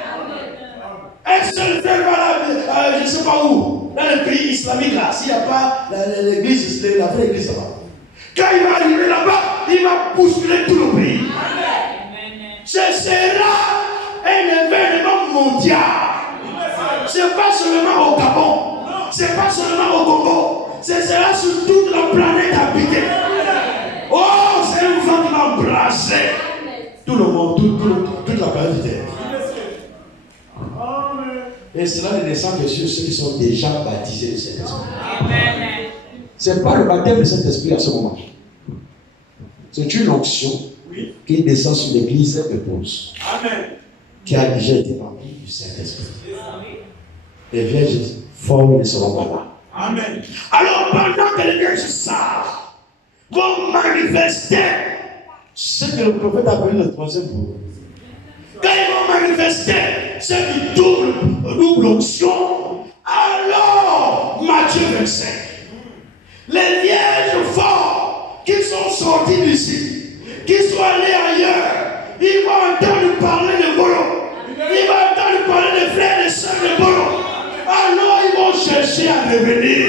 Un seul frère va là, je ne sais pas où, dans le pays islamique là, s'il n'y a pas l'église, la vraie église là-bas. Quand il va arriver là-bas, il va bousculer tout le pays. Amen. Ce sera un événement mondial. Ce n'est pas seulement au Gabon, ce n'est pas seulement au Congo, ce sera sur toute la planète habitée. Oh, c'est un vent qui va embrasser tout le monde, toute la planète Terre. Et cela ne descend que sur ceux qui sont déjà baptisés de cet esprit. Ce n'est pas le baptême de cet esprit à ce moment. C'est une onction qui descend sur l'église épouse. Qui a déjà été remplie du Saint-Esprit. Les vierges folles ne seront pas là. Amen. Alors pendant que les vierges sages vont manifester ce que le prophète appelle le troisième jour. Quand ils vont manifester cette double onction, alors Matthieu 25, les vierges forts qui sont sortis d'ici, qui sont allés ailleurs, ils vont entendre parler de Bolo, ils vont entendre parler des frères et des sœurs de Bolo, alors ils vont chercher à revenir.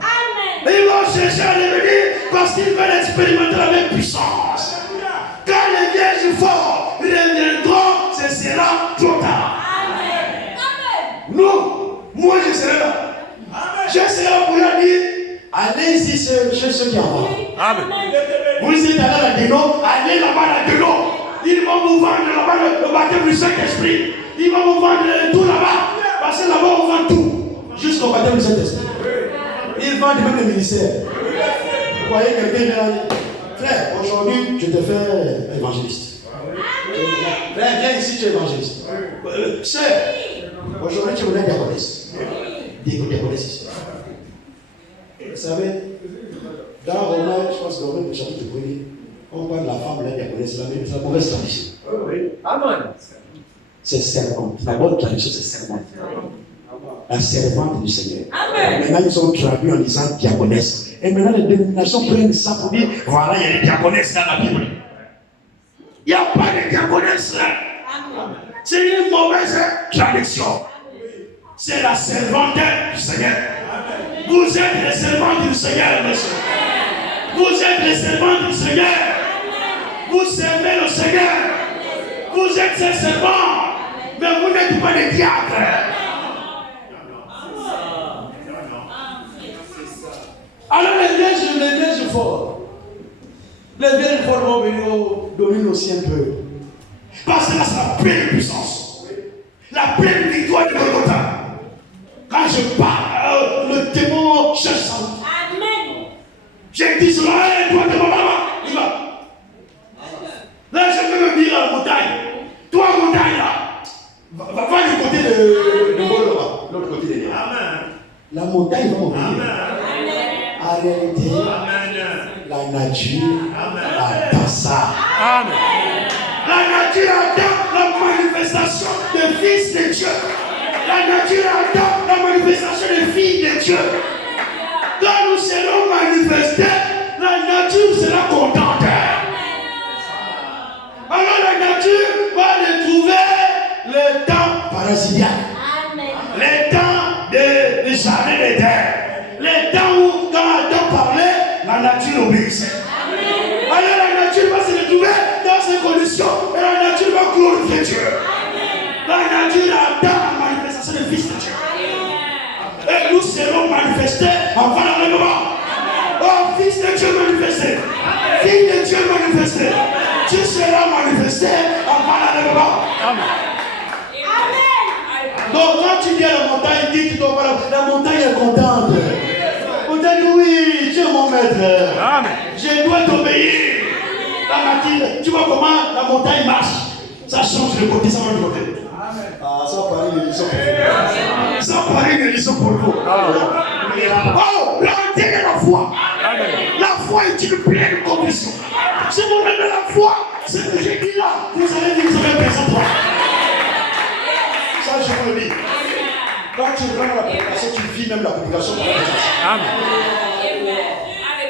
Amen. Ils vont chercher à revenir parce qu'ils veulent expérimenter la même puissance. Quand les vierges forts reviendront, ce sera trop tard. Amen. Nous, moi je serai là. Amen. Je serai là pour leur dire, allez-y chez ceux qui en vont. Amen. Vous êtes allé à la Guénon, allez là-bas à la Guénon. Ils vont vous vendre là-bas le baptême du Saint-Esprit. Ils vont vous vendre tout là-bas. Parce que là-bas, on vend tout. Jusqu'au baptême du Saint-Esprit. Ils vendent même le ministère. Vous voyez quelqu'un là, frère, aujourd'hui, je te fais évangéliste. Frère, viens ici, tu es évangéliste. Sœur, aujourd'hui, tu voulais diaconesse. Diaconesse ici. Vous savez, dans Romain, je pense que Romain, le chapitre 1er, on parle de la femme, la diaconesse, c'est la mauvaise tradition. Amen. C'est servante. La bonne tradition, c'est servante. La servante du Seigneur. Amen. Maintenant, ils sont traduits en disant diaconesse. Et maintenant, les dénominations prennent ça pour dire voilà, il y a des diaconesses dans la Bible. Il n'y a pas de diaconesse. C'est une mauvaise traduction. C'est la servante du Seigneur. Vous êtes les servantes du Seigneur, monsieur. Vous êtes les servantes du Seigneur. Vous servez le Seigneur. Vous êtes ses servants. Mais vous n'êtes pas des diacres. Alors les vierges forts. Les vierges forts vont venir dominer aussi un peu. Parce que là, c'est la pleine puissance. La pleine victoire de Golgotha. Quand je parle, le démon cherche ça. Amen. J'ai dit cela, toi, de maman, il va. Là, je peux me dire à la montagne. Toi, montagne, là. Va du côté de Golgotha. L'autre côté de l'État. Amen. La montagne va m'ouvrir. En réalité, la nature attend ça. Amen. La nature attend la manifestation des fils de Dieu. La nature attend la manifestation des filles de Dieu. Quand nous serons manifestés, la nature sera contente. Alors la nature va retrouver le temps parasitaire. Le temps de jardin d'Éden. Le temps où, quand Adam parlait, la nature obéissait. Alors la nature va se retrouver dans ces conditions et la nature va glorifier Dieu. La nature attend la manifestation des fils de Dieu. Et nous serons manifestés avant l'enlèvement. Oh, fils de Dieu manifesté. Fille de Dieu manifesté. Tu seras manifesté avant l'enlèvement. Donc quand tu dis à la montagne, dis tu dois pas la montagne est contente. On t'a dit oui, tu es mon maître. Amen. Je dois t'obéir. La nature, tu vois comment la montagne marche. Ça change de côté, ça va de côté. Ah, ça paraît une leçon pour vous. Ça paraît une leçon pour vous. Oh, l'entier de la foi. La foi est une pleine condition. Si vous avez la foi, ce que j'ai dit là, vous allez dire que vous avez besoin de toi. Ça, je vous le dis. Quand tu regardes la prédication, tu vis même la prédication. Amen.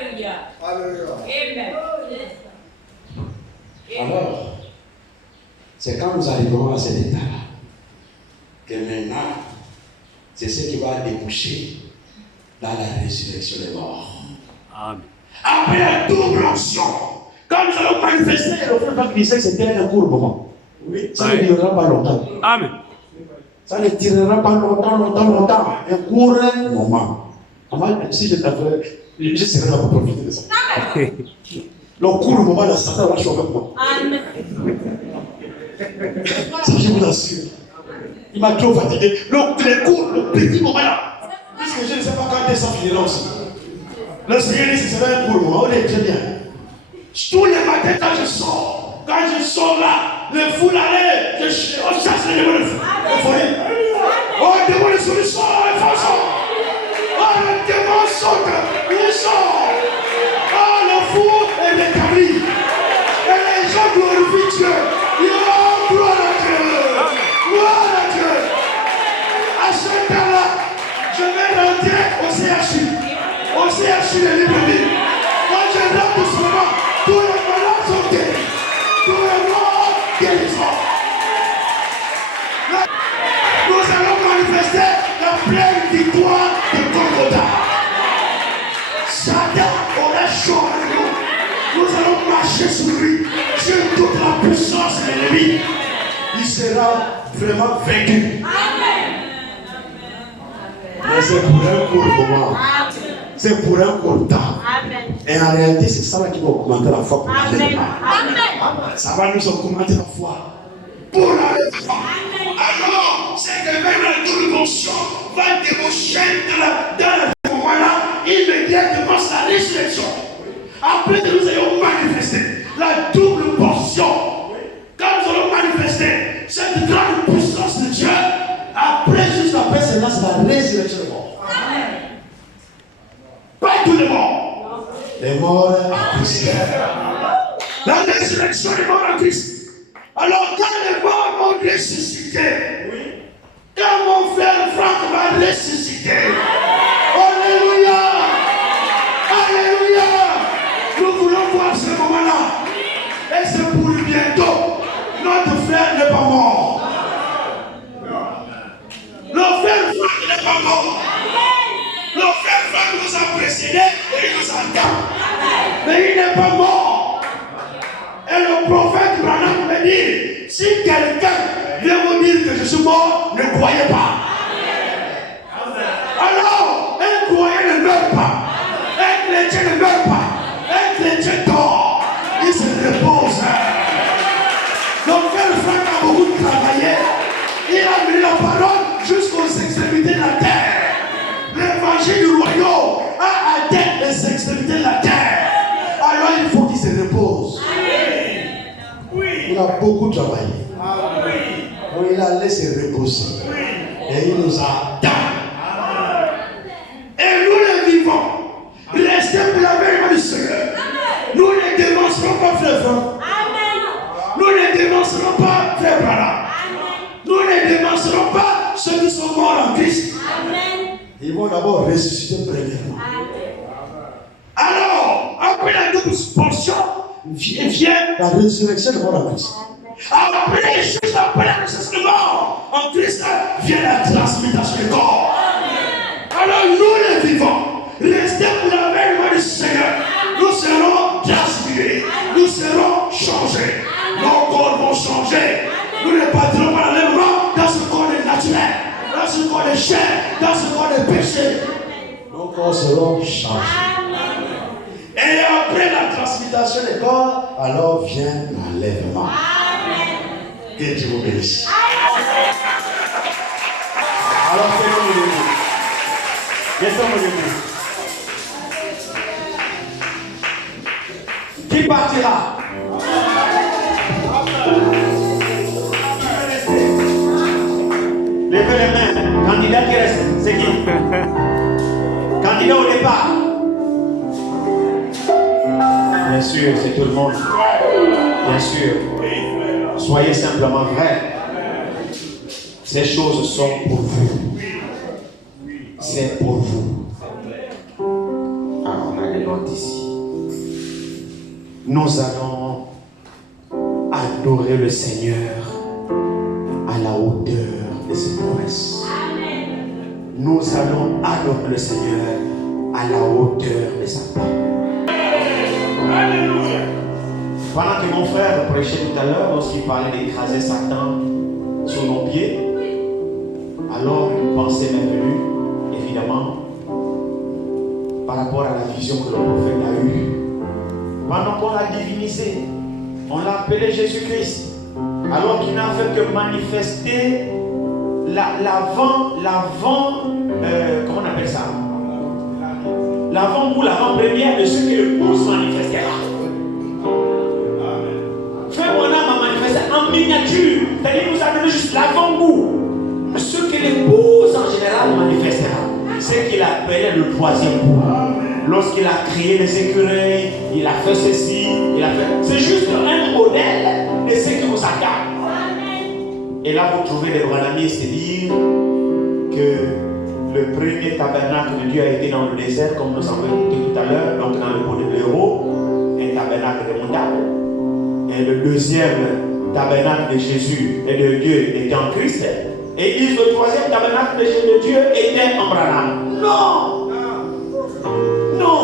Alléluia. Alors, c'est quand nous arriverons à cet état-là que maintenant, c'est ce qui va déboucher dans la résurrection des morts. Amen. Après la double onction, quand nous allons manifester, le frère Jacques disait que c'était un court moment. Oui, ça ne durera pas longtemps. Amen. Ça ne tirera pas longtemps. Un court moment. Si je t'avais, je serais là pour profiter de ça. Le court moment, là, Satan va choquer moi. Amen. Ça, je vous assure. Il m'a trop fatigué. Le court, le petit moment là. Puisque je ne sais pas quand ça finira aussi. Le Seigneur dit que ce serait un court moment. On est très bien. Tous les matins, quand je sors là, le fou allait, on chasse les démons de fou. Oh, le démon de fou, il sort, il sort. Oh, le démon saute, il sort. Oh, le fou est rétabli. Et les gens glorifient Dieu. Oh, gloire à Dieu. Gloire à Dieu. À ce temps-là, je vais rentrer au CHU. Au CHU de Libreville. Quand je rentre doucement, tous les malades sont guéris. Tous les morts guérissons. Nous allons manifester la pleine victoire de Golgotha. Satan aura chaud avec nous. Nous allons marcher sur lui, sur toute la puissance de l'ennemi. Il sera vraiment vaincu. Mais c'est pour un court moment. c'est pour un court temps. Amen. Et en réalité, c'est ça qui va augmenter la foi pour Amen. l'enlèvement. Amen. Ça va nous augmenter la foi pour l'enlèvement. Alors, c'est que même la double portion va débaucher dans le moment-là, immédiatement, c'est la résurrection. Après que nous ayons manifesté la double portion, quand nous allons manifester cette grande puissance de Dieu, après, juste après cela, c'est la résurrection des morts. Pas tous les morts. Les morts en Christ. La résurrection des morts en Christ. Alors, quand les morts vont ressusciter, quand mon frère Franck va ressusciter, Alléluia! Alléluia! Nous voulons voir ce moment-là. Et c'est pour lui bientôt. Notre frère n'est pas mort. Notre frère Franck n'est pas mort. Notre frère Franck nous a précédés et il nous attend. Mais il n'est pas mort. Et le prophète Branham me dit, si quelqu'un vient vous dire que je suis mort, ne croyez pas. Alors, un croyant ne meurt pas. Un chrétien ne meurt pas. Un chrétien dort. Il se repose. Donc, frère Franck a beaucoup travaillé. Il a amené la parole jusqu'aux extrémités de la terre. L'évangile du royaume a atteint les extrémités de la terre. Alors, il faut qu'il se repose. Il a beaucoup travaillé. Donc, il a laissé reposer. Et il nous a atteint. Et nous les vivons. Restez pour la vérité du Seigneur. Nous ne dénoncerons pas frère Franck. Nous ne dénoncerons pas frère Branham. Nous ne dénoncerons pas ceux qui sont morts en Christ. Ils vont d'abord ressusciter premièrement. Alors, après la double portion, vient la résurrection de mort en Christ. Après, juste après la résurrection de mort en Christ, vient la transmutation du corps. Alors, nous les vivants, restez pour la vérité du Seigneur. Nous serons transmutés. Nous serons changés. Nos corps vont changer. Nous ne partirons pas l'enlèvement dans ce corps naturel, dans ce corps de chair, dans ce corps de péché. Nos corps seront changés. Et après la transmutation des corps, alors vient l'enlèvement. Que Dieu vous bénisse. Alors, c'est le debout. Laissons-nous debout. Qui partira? Levez les mains. Candidat qui reste, c'est qui? Candidat au départ. Bien sûr, c'est tout le monde. Bien sûr. Soyez simplement vrais. Ces choses sont pour vous. C'est pour vous. Alors, on a les notes ici. Nous allons adorer le Seigneur à la hauteur de ses promesses. Nous allons adorer le Seigneur à la hauteur de sa parole. Pendant que mon frère prêchait tout à l'heure, lorsqu'il parlait d'écraser Satan sur nos pieds, alors une pensée m'est venue, évidemment, par rapport à la vision que le prophète a eue. Pendant qu'on l'a divinisé, on l'a appelé Jésus-Christ, alors qu'il n'a fait que manifester comment on appelle ça? L'avant-goût, l'avant-première de ce que l'épouse manifestera. Frère mon âme a manifesté en miniature, c'est-à-dire nous a donné juste l'avant-goût. Ce que l'épouse en général manifestera, c'est qu'il appelait le troisième coup. Lorsqu'il a créé les écureuils, il a fait ceci, il a fait. C'est juste un modèle de ce qui vous attend. Et là, vous trouvez des branhamistes dire que le premier tabernacle de Dieu a été dans le désert, comme nous avons écouté tout à l'heure, donc dans le pot de l'héros, un tabernacle de montagne. Et le deuxième tabernacle de Jésus et de Dieu était en Christ. Et ils disent que le troisième tabernacle de Dieu était en Branham. Non! Non!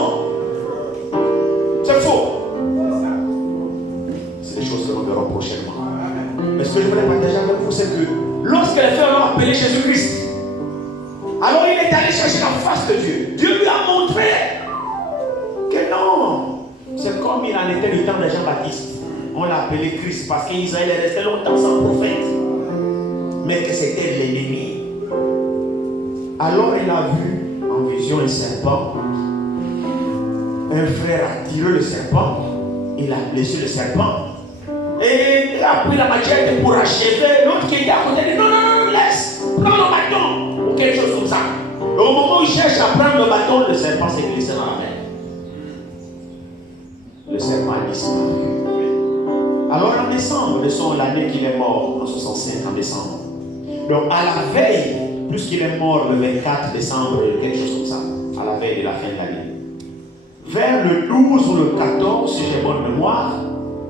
C'est faux! C'est des choses que nous verrons prochainement. Mais ce que je voulais partager avec vous, c'est que lorsque les frères ont appelé Jésus-Christ, alors il est allé allé chercher la face de Dieu. Dieu lui a montré que non. C'est comme il en était le temps de Jean-Baptiste. On l'a appelé Christ parce qu'Israël est resté longtemps sans prophète. Mais que c'était l'ennemi. Alors il a vu en vision un serpent. Un frère a tiré le serpent. Il a blessé le serpent. Et il a pris la machette pour achever. L'autre qui était à côté dit non, non, non, laisse. Prends le bâton. Ou quelque chose comme ça. Et au moment où il cherche à prendre le bâton, le serpent s'est glissé dans la mer. Le serpent a disparu. Alors en décembre, l'année qu'il est mort, en 65 en décembre. Donc à la veille, puisqu'il est mort le 24 décembre, quelque chose comme ça, à la veille de la fin de l'année. Vers le 12 ou le 14, si j'ai bonne mémoire,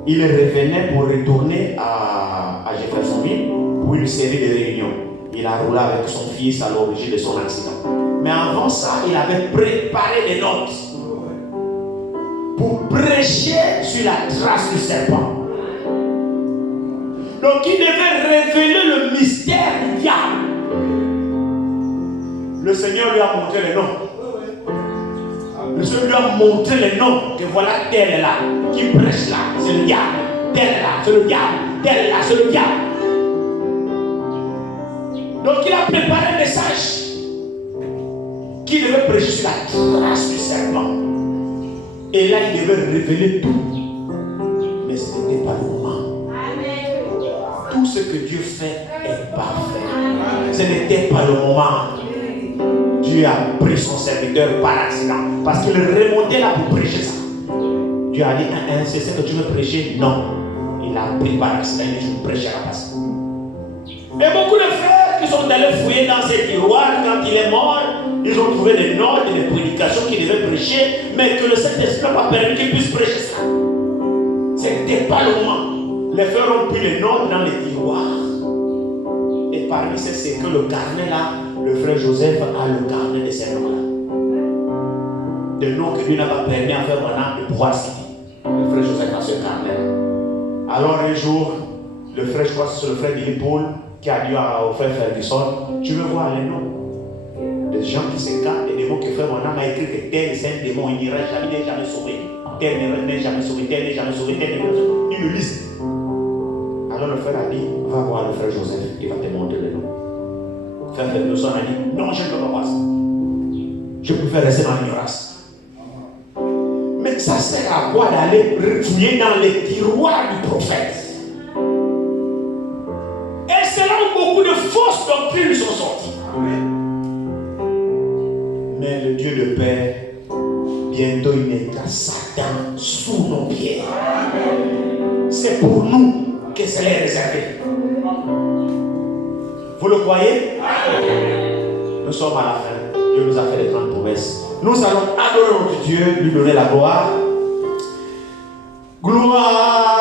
il revenait pour retourner à Jeffersonville pour une série de réunions. Il a roulé avec son fils à l'origine de son accident. Mais avant ça, il avait préparé des notes pour prêcher sur la trace du serpent. Donc il devait révéler le mystère du diable. Le Seigneur lui a montré les noms. Le Seigneur lui a montré les noms. Que voilà, tel est là, qui prêche là, c'est le diable. Tel est là, c'est le diable. Tel est là, c'est le diable. Donc il a préparé un message qui devait prêcher sur la trace du serpent. Et là, il devait révéler tout. Mais ce n'était pas le moment. Tout ce que Dieu fait est parfait. Ce n'était pas le moment. Dieu a pris son serviteur par accident. Parce qu'il remontait là pour prêcher ça. Dieu a dit, c'est ce que tu veux prêcher? Non. Il a pris par accident. Il dit, je prêcherai pas ça. Et beaucoup de frères qui sont allés fouiller dans ces tiroirs quand il est mort, ils ont trouvé des notes et des prédications qu'il devait prêcher, mais que le Saint-Esprit n'a pas permis qu'il puisse prêcher ça. Ce n'était pas le moment. Les frères ont pris les notes dans les tiroirs. Et parmi ces c'est que le carnet là, le frère Joseph a le carnet de ces noms-là. Des noms que Dieu n'a pas permis à faire maintenant de pouvoir citer. Le frère Joseph a ce carnet. Alors un jour, le frère, je crois que c'est le frère Billy Paul qui a dit au frère Ferguson, tu veux voir les noms des gens qui se gardent, des démons que frère Monam a écrit que tel c'est un démon, il n'ira jamais sauvé. Tel n'est jamais sauvé, tel n'est jamais sauvé, tel n'est jamais sauvé. Une liste. Alors le frère a dit, va voir le frère Joseph, il va te montrer les noms. Le frère Ferguson a dit, non, je ne peux pas voir ça. Je préfère rester dans l'ignorance. Mais ça sert à quoi d'aller fouiller dans les tiroirs du prophète? Et c'est là où beaucoup de fausses doctrines sont sorties. Mais le Dieu de paix, bientôt il mettra Satan sous nos pieds. C'est pour nous que c'est réservé. Vous le croyez? Nous sommes à la fin. Dieu nous a fait les grandes promesses. Nous allons adorer notre Dieu, lui donner la gloire. Gloire.